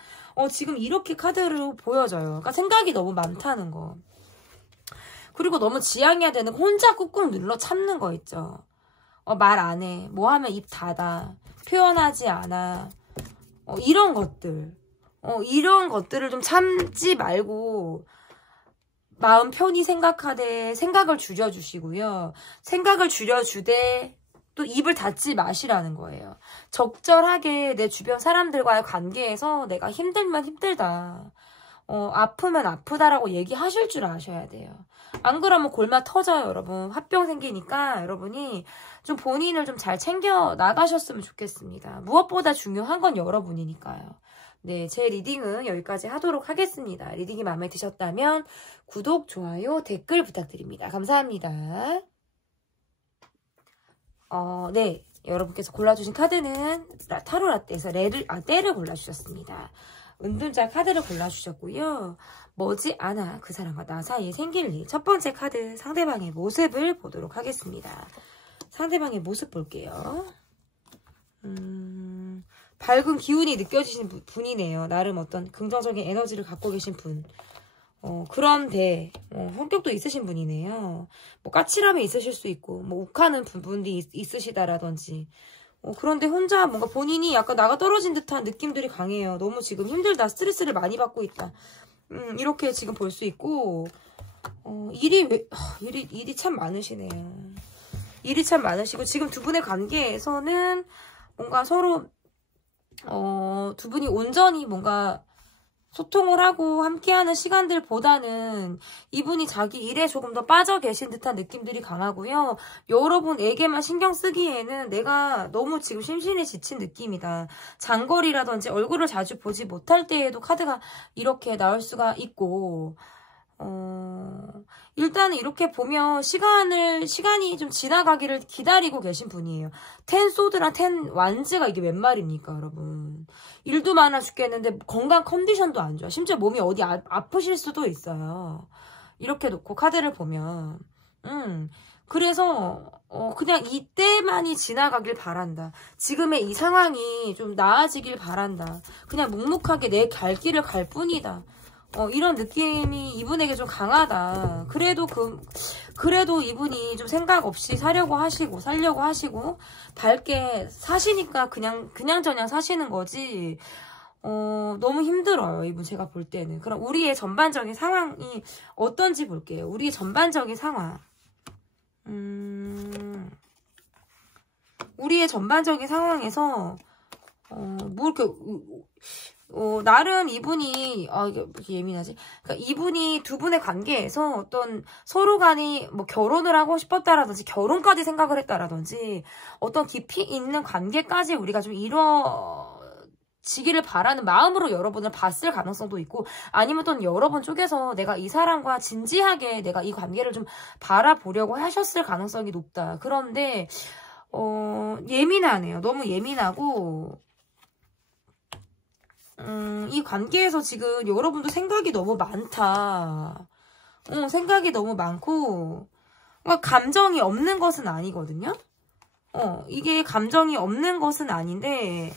지금 이렇게 카드로 보여져요. 그러니까 생각이 너무 많다는 거. 그리고 너무 지향해야 되는 거, 혼자 꾹꾹 눌러 참는 거 있죠. 말 안 해. 뭐 하면 입 닫아. 표현하지 않아. 이런 것들. 이런 것들을 좀 참지 말고 마음 편히 생각하되 생각을 줄여주시고요. 생각을 줄여주되 또 입을 닫지 마시라는 거예요. 적절하게 내 주변 사람들과의 관계에서 내가 힘들면 힘들다, 아프면 아프다라고 얘기하실 줄 아셔야 돼요. 안 그러면 골마 터져요, 여러분. 화병 생기니까 여러분이 좀 본인을 좀 잘 챙겨 나가셨으면 좋겠습니다. 무엇보다 중요한 건 여러분이니까요. 네, 제 리딩은 여기까지 하도록 하겠습니다. 리딩이 마음에 드셨다면 구독, 좋아요, 댓글 부탁드립니다. 감사합니다. 네, 여러분께서 골라주신 카드는 타로라떼에서 때를 골라주셨습니다. 은둔자 카드를 골라주셨고요. 머지않아 그 사람과 나 사이에 생길 일. 첫 번째 카드, 상대방의 모습을 보도록 하겠습니다. 상대방의 모습 볼게요. 밝은 기운이 느껴지시는 분이네요. 나름 어떤 긍정적인 에너지를 갖고 계신 분. 그런데 성격도 있으신 분이네요. 뭐 까칠함이 있으실 수 있고 뭐 욱하는 부분이 있으시다라든지 그런데 혼자 뭔가 본인이 약간 나가 떨어진 듯한 느낌들이 강해요. 너무 지금 힘들다. 스트레스를 많이 받고 있다. 이렇게 지금 볼 수 있고 일이 참 많으시네요. 일이 참 많으시고 지금 두 분의 관계에서는 뭔가 서로 두 분이 온전히 뭔가 소통을 하고 함께하는 시간들보다는 이분이 자기 일에 조금 더 빠져 계신 듯한 느낌들이 강하고요. 여러분에게만 신경 쓰기에는 내가 너무 지금 심신이 지친 느낌이다. 장거리라든지 얼굴을 자주 보지 못할 때에도 카드가 이렇게 나올 수가 있고 일단은 이렇게 보면 시간이 좀 지나가기를 기다리고 계신 분이에요. 텐 소드랑 텐 완즈가 이게 웬 말입니까, 여러분? 일도 많아 죽겠는데 건강 컨디션도 안 좋아. 심지어 몸이 어디 아프실 수도 있어요. 이렇게 놓고 카드를 보면. 그래서 그냥 이때만이 지나가길 바란다. 지금의 이 상황이 좀 나아지길 바란다. 그냥 묵묵하게 내 갈 길을 갈 뿐이다. 이런 느낌이 이분에게 좀 강하다. 그래도 이분이 좀 생각 없이 살려고 하시고, 밝게 사시니까 그냥저냥 사시는 거지, 너무 힘들어요. 이분 제가 볼 때는. 그럼 우리의 전반적인 상황이 어떤지 볼게요. 우리의 전반적인 상황. 우리의 전반적인 상황에서, 뭐 이렇게, 나름 이분이, 이게 예민하지? 그러니까 이분이 두 분의 관계에서 어떤 서로 간이 뭐 결혼을 하고 싶었다라든지 결혼까지 생각을 했다라든지 어떤 깊이 있는 관계까지 우리가 좀 이뤄지기를 바라는 마음으로 여러분을 봤을 가능성도 있고 아니면 또 여러분 쪽에서 내가 이 사람과 진지하게 내가 이 관계를 좀 바라보려고 하셨을 가능성이 높다. 그런데, 예민하네요. 너무 예민하고, 이 관계에서 지금 여러분도 생각이 너무 많다. 생각이 너무 많고, 감정이 없는 것은 아니거든요? 이게 감정이 없는 것은 아닌데,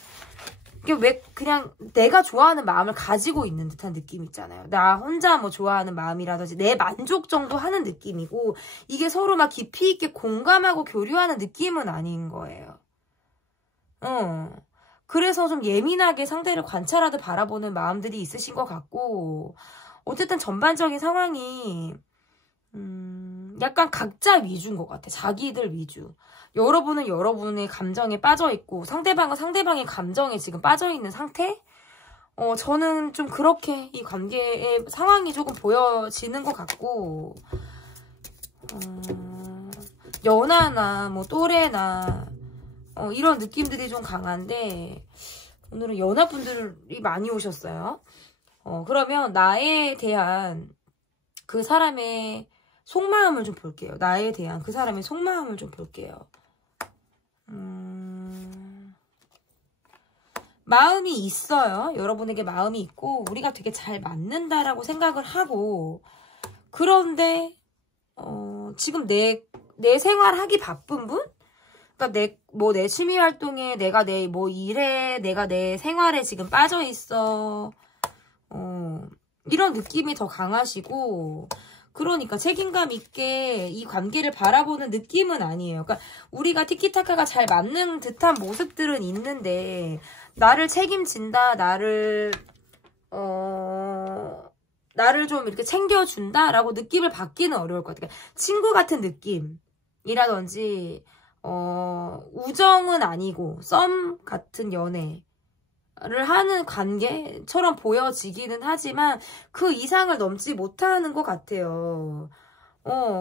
이게 왜 그냥 내가 좋아하는 마음을 가지고 있는 듯한 느낌 있잖아요. 나 혼자 뭐 좋아하는 마음이라든지 내 만족 정도 하는 느낌이고, 이게 서로 막 깊이 있게 공감하고 교류하는 느낌은 아닌 거예요. 그래서 좀 예민하게 상대를 관찰하듯 바라보는 마음들이 있으신 것 같고 어쨌든 전반적인 상황이 약간 각자 위주인 것 같아. 자기들 위주. 여러분은 여러분의 감정에 빠져있고 상대방은 상대방의 감정에 지금 빠져있는 상태? 저는 좀 그렇게 이 관계의 상황이 조금 보여지는 것 같고 연하나 뭐 또래나 이런 느낌들이 좀 강한데 오늘은 연하분들이 많이 오셨어요. 그러면 나에 대한 그 사람의 속마음을 좀 볼게요. 나에 대한 그 사람의 속마음을 좀 볼게요. 마음이 있어요. 여러분에게 마음이 있고 우리가 되게 잘 맞는다라고 생각을 하고 그런데 지금 내 생활하기 바쁜 분? 그러니까 내 취미 활동에 내가 내 뭐 일에 내가 내 생활에 지금 빠져 있어. 이런 느낌이 더 강하시고 그러니까 책임감 있게 이 관계를 바라보는 느낌은 아니에요. 그러니까 우리가 티키타카가 잘 맞는 듯한 모습들은 있는데 나를 책임진다, 나를 좀 이렇게 챙겨준다라고 느낌을 받기는 어려울 것 같아요. 친구 같은 느낌이라든지 우정은 아니고 썸 같은 연애를 하는 관계처럼 보여지기는 하지만 그 이상을 넘지 못하는 것 같아요.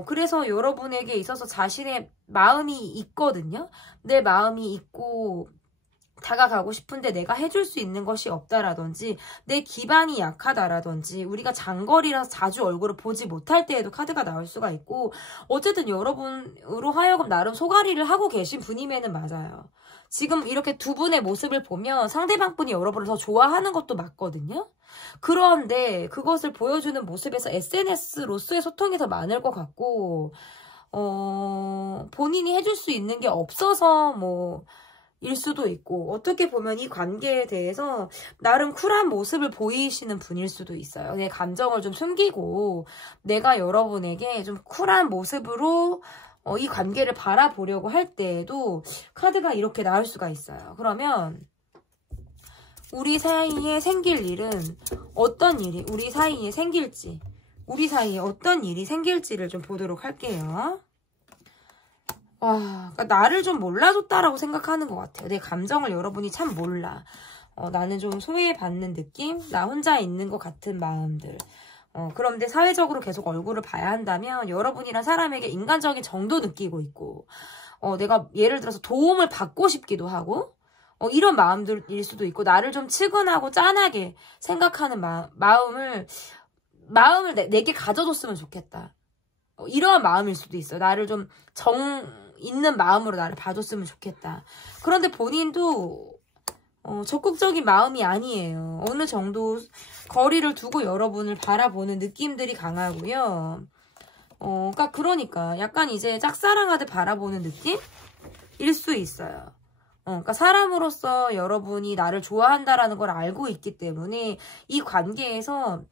그래서 여러분에게 있어서 자신의 마음이 있거든요. 내 마음이 있고 다가가고 싶은데 내가 해줄 수 있는 것이 없다라든지 내 기반이 약하다라든지 우리가 장거리라서 자주 얼굴을 보지 못할 때에도 카드가 나올 수가 있고 어쨌든 여러분으로 하여금 나름 소가리를 하고 계신 분임에는 맞아요. 지금 이렇게 두 분의 모습을 보면 상대방 분이 여러분을 더 좋아하는 것도 맞거든요. 그런데 그것을 보여주는 모습에서 SNS로서의 소통이 더 많을 것 같고 본인이 해줄 수 있는 게 없어서 뭐 일 수도 있고, 어떻게 보면 이 관계에 대해서 나름 쿨한 모습을 보이시는 분일 수도 있어요. 내 감정을 좀 숨기고 내가 여러분에게 좀 쿨한 모습으로 이 관계를 바라보려고 할 때에도 카드가 이렇게 나올 수가 있어요. 그러면 우리 사이에 생길 일은 어떤 일이 우리 사이에 생길지, 우리 사이에 어떤 일이 생길지를 좀 보도록 할게요. 와, 그러니까 나를 좀 몰라줬다라고 생각하는 것 같아요. 내 감정을 여러분이 참 몰라. 나는 좀 소외받는 느낌? 나 혼자 있는 것 같은 마음들. 그런데 사회적으로 계속 얼굴을 봐야 한다면 여러분이란 사람에게 인간적인 정도 느끼고 있고, 내가 예를 들어서 도움을 받고 싶기도 하고, 이런 마음들일 수도 있고, 나를 좀 측은하고 짠하게 생각하는 마음을 내게 가져줬으면 좋겠다. 이러한 마음일 수도 있어요. 나를 좀 있는 마음으로 나를 봐줬으면 좋겠다. 그런데 본인도 적극적인 마음이 아니에요. 어느 정도 거리를 두고 여러분을 바라보는 느낌들이 강하고요. 그러니까 약간 이제 짝사랑하듯 바라보는 느낌일 수 있어요. 그러니까 사람으로서 여러분이 나를 좋아한다라는 걸 알고 있기 때문에 이 관계에서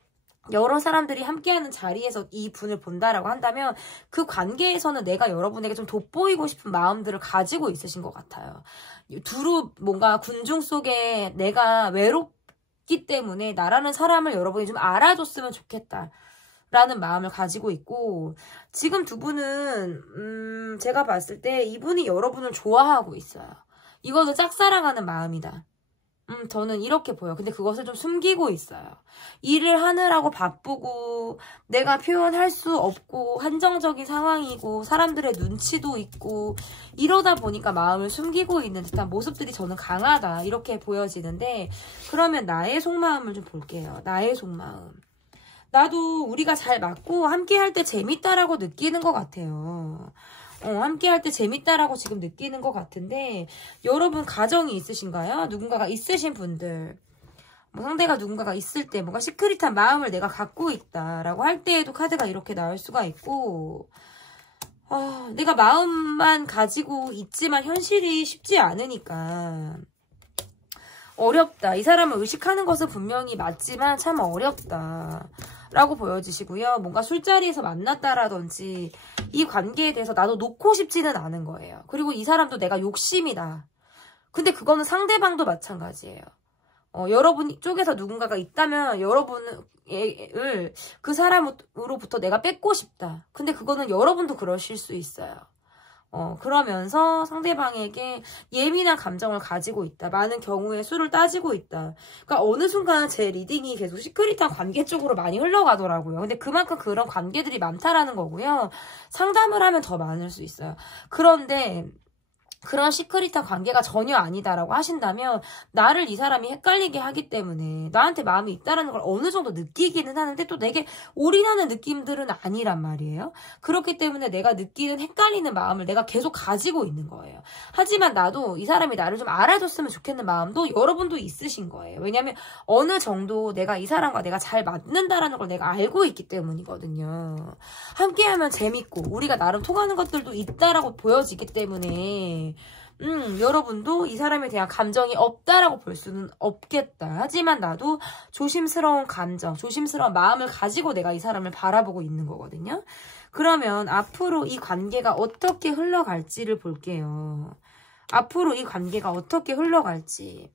여러 사람들이 함께하는 자리에서 이 분을 본다라고 한다면 그 관계에서는 내가 여러분에게 좀 돋보이고 싶은 마음들을 가지고 있으신 것 같아요. 두루 뭔가 군중 속에 내가 외롭기 때문에 나라는 사람을 여러분이 좀 알아줬으면 좋겠다 라는 마음을 가지고 있고, 지금 두 분은 제가 봤을 때 이분이 여러분을 좋아하고 있어요. 이거는 짝사랑하는 마음이다. 저는 이렇게 보여요. 근데 그것을 좀 숨기고 있어요. 일을 하느라고 바쁘고 내가 표현할 수 없고 한정적인 상황이고 사람들의 눈치도 있고 이러다 보니까 마음을 숨기고 있는 듯한 모습들이 저는 강하다 이렇게 보여지는데, 그러면 나의 속마음을 좀 볼게요. 나의 속마음. 나도 우리가 잘 맞고 함께 할 때 재밌다라고 느끼는 것 같아요. 함께 할 때 재밌다라고 지금 느끼는 것 같은데, 여러분 가정이 있으신가요? 누군가가 있으신 분들, 상대가 누군가가 있을 때 뭔가 시크릿한 마음을 내가 갖고 있다라고 할 때에도 카드가 이렇게 나올 수가 있고, 내가 마음만 가지고 있지만 현실이 쉽지 않으니까 어렵다. 이 사람을 의식하는 것은 분명히 맞지만 참 어렵다 라고 보여지시고요. 뭔가 술자리에서 만났다라든지 이 관계에 대해서 나도 놓고 싶지는 않은 거예요. 그리고 이 사람도 내가 욕심이다. 근데 그거는 상대방도 마찬가지예요. 여러분 쪽에서 누군가가 있다면 여러분을 그 사람으로부터 내가 뺏고 싶다. 근데 그거는 여러분도 그러실 수 있어요. 그러면서 상대방에게 예민한 감정을 가지고 있다. 많은 경우에 수를 따지고 있다. 그러니까 어느 순간 제 리딩이 계속 시크릿한 관계 쪽으로 많이 흘러가더라고요. 근데 그만큼 그런 관계들이 많다라는 거고요. 상담을 하면 더 많을 수 있어요. 그런데 그런 시크릿한 관계가 전혀 아니다라고 하신다면 나를 이 사람이 헷갈리게 하기 때문에 나한테 마음이 있다라는 걸 어느 정도 느끼기는 하는데 또 내게 올인하는 느낌들은 아니란 말이에요. 그렇기 때문에 내가 느끼는 헷갈리는 마음을 내가 계속 가지고 있는 거예요. 하지만 나도 이 사람이 나를 좀 알아줬으면 좋겠는 마음도 여러분도 있으신 거예요. 왜냐하면 어느 정도 내가 이 사람과 내가 잘 맞는다라는 걸 내가 알고 있기 때문이거든요. 함께하면 재밌고 우리가 나름 통하는 것들도 있다라고 보여지기 때문에 여러분도 이 사람에 대한 감정이 없다라고 볼 수는 없겠다. 하지만 나도 조심스러운 감정, 조심스러운 마음을 가지고 내가 이 사람을 바라보고 있는 거거든요. 그러면 앞으로 이 관계가 어떻게 흘러갈지를 볼게요. 앞으로 이 관계가 어떻게 흘러갈지.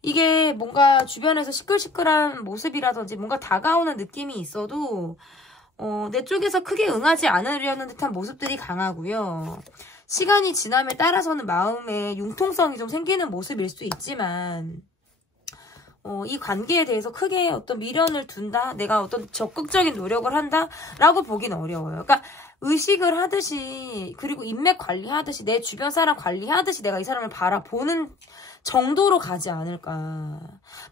이게 뭔가 주변에서 시끌시끌한 모습이라든지 뭔가 다가오는 느낌이 있어도 내 쪽에서 크게 응하지 않으려는 듯한 모습들이 강하고요. 시간이 지남에 따라서는 마음에 융통성이 좀 생기는 모습일 수 있지만 이 관계에 대해서 크게 어떤 미련을 둔다? 내가 어떤 적극적인 노력을 한다? 라고 보긴 어려워요. 그러니까 의식을 하듯이 그리고 인맥 관리하듯이 내 주변 사람 관리하듯이 내가 이 사람을 바라보는 정도로 가지 않을까.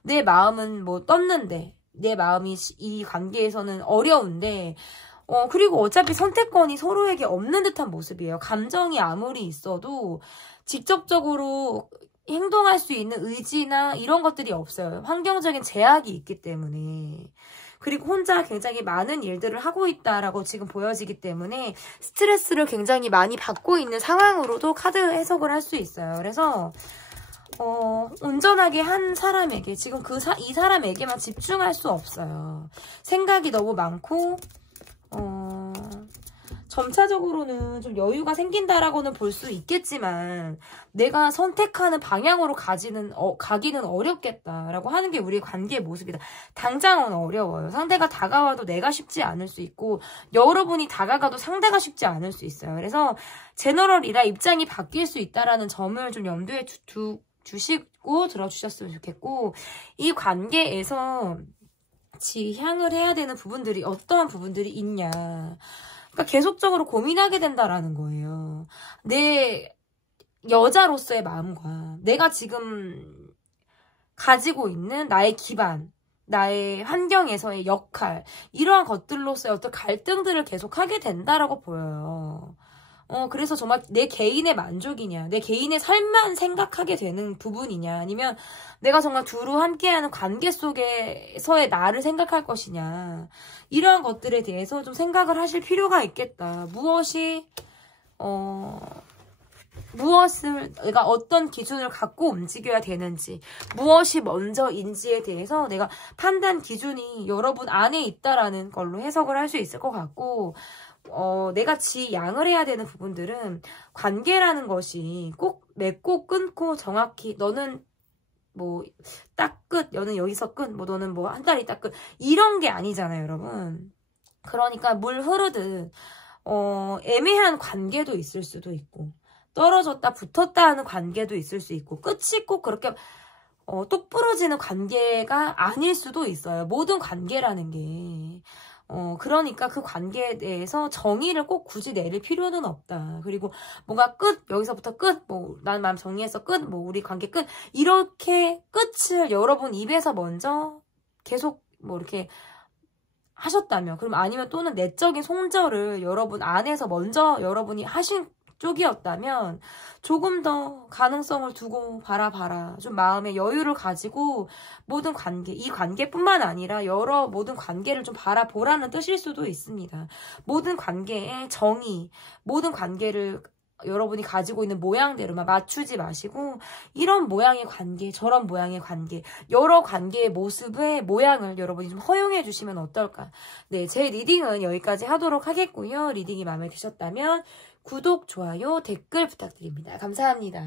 내 마음은 뭐 떴는데 내 마음이 이 관계에서는 어려운데 그리고 어차피 선택권이 서로에게 없는 듯한 모습이에요. 감정이 아무리 있어도 직접적으로 행동할 수 있는 의지나 이런 것들이 없어요. 환경적인 제약이 있기 때문에. 그리고 혼자 굉장히 많은 일들을 하고 있다라고 지금 보여지기 때문에 스트레스를 굉장히 많이 받고 있는 상황으로도 카드 해석을 할 수 있어요. 그래서 온전하게 한 사람에게 지금 이 사람에게만 집중할 수 없어요. 생각이 너무 많고 점차적으로는 좀 여유가 생긴다라고는 볼 수 있겠지만 내가 선택하는 방향으로 가기는 어렵겠다라고 하는 게 우리의 관계의 모습이다. 당장은 어려워요. 상대가 다가와도 내가 쉽지 않을 수 있고 여러분이 다가가도 상대가 쉽지 않을 수 있어요. 그래서 제너럴이라 입장이 바뀔 수 있다라는 점을 좀 염두에 주시고 들어주셨으면 좋겠고 이 관계에서 지향을 해야 되는 부분들이 어떠한 부분들이 있냐. 그러니까 계속적으로 고민하게 된다라는 거예요. 내 여자로서의 마음과 내가 지금 가지고 있는 나의 기반, 나의 환경에서의 역할, 이러한 것들로서의 어떤 갈등들을 계속하게 된다라고 보여요. 그래서 정말 내 개인의 만족이냐, 내 개인의 삶만 생각하게 되는 부분이냐, 아니면 내가 정말 두루 함께하는 관계 속에서의 나를 생각할 것이냐, 이러한 것들에 대해서 좀 생각을 하실 필요가 있겠다. 무엇을 내가 어떤 기준을 갖고 움직여야 되는지, 무엇이 먼저인지에 대해서 내가 판단 기준이 여러분 안에 있다라는 걸로 해석을 할 수 있을 것 같고, 내가 지양을 해야 되는 부분들은 관계라는 것이 꼭 맺고 끊고 정확히 너는 뭐 딱 끝, 너는 여기서 끝, 뭐 너는 뭐 한 달 있다 끝, 이런 게 아니잖아요, 여러분. 그러니까 물 흐르듯 애매한 관계도 있을 수도 있고 떨어졌다 붙었다 하는 관계도 있을 수 있고 끝이 꼭 그렇게 똑 부러지는 관계가 아닐 수도 있어요. 모든 관계라는 게. 그러니까 그 관계에 대해서 정의를 꼭 굳이 내릴 필요는 없다. 그리고 뭔가 끝, 여기서부터 끝, 뭐, 난 마음 정리해서 끝, 뭐, 우리 관계 끝, 이렇게 끝을 여러분 입에서 먼저 계속 뭐 이렇게 하셨다면, 그럼 아니면 또는 내적인 송절을 여러분 안에서 먼저 여러분이 하신 쪽이었다면 조금 더 가능성을 두고 바라봐라. 좀 마음의 여유를 가지고 모든 관계, 이 관계뿐만 아니라 모든 관계를 좀 바라보라는 뜻일 수도 있습니다. 모든 관계의 정의, 모든 관계를 여러분이 가지고 있는 모양대로만 맞추지 마시고 이런 모양의 관계, 저런 모양의 관계, 여러 관계의 모습의 모양을 여러분이 좀 허용해 주시면 어떨까. 네, 제 리딩은 여기까지 하도록 하겠고요. 리딩이 마음에 드셨다면 구독, 좋아요, 댓글 부탁드립니다. 감사합니다.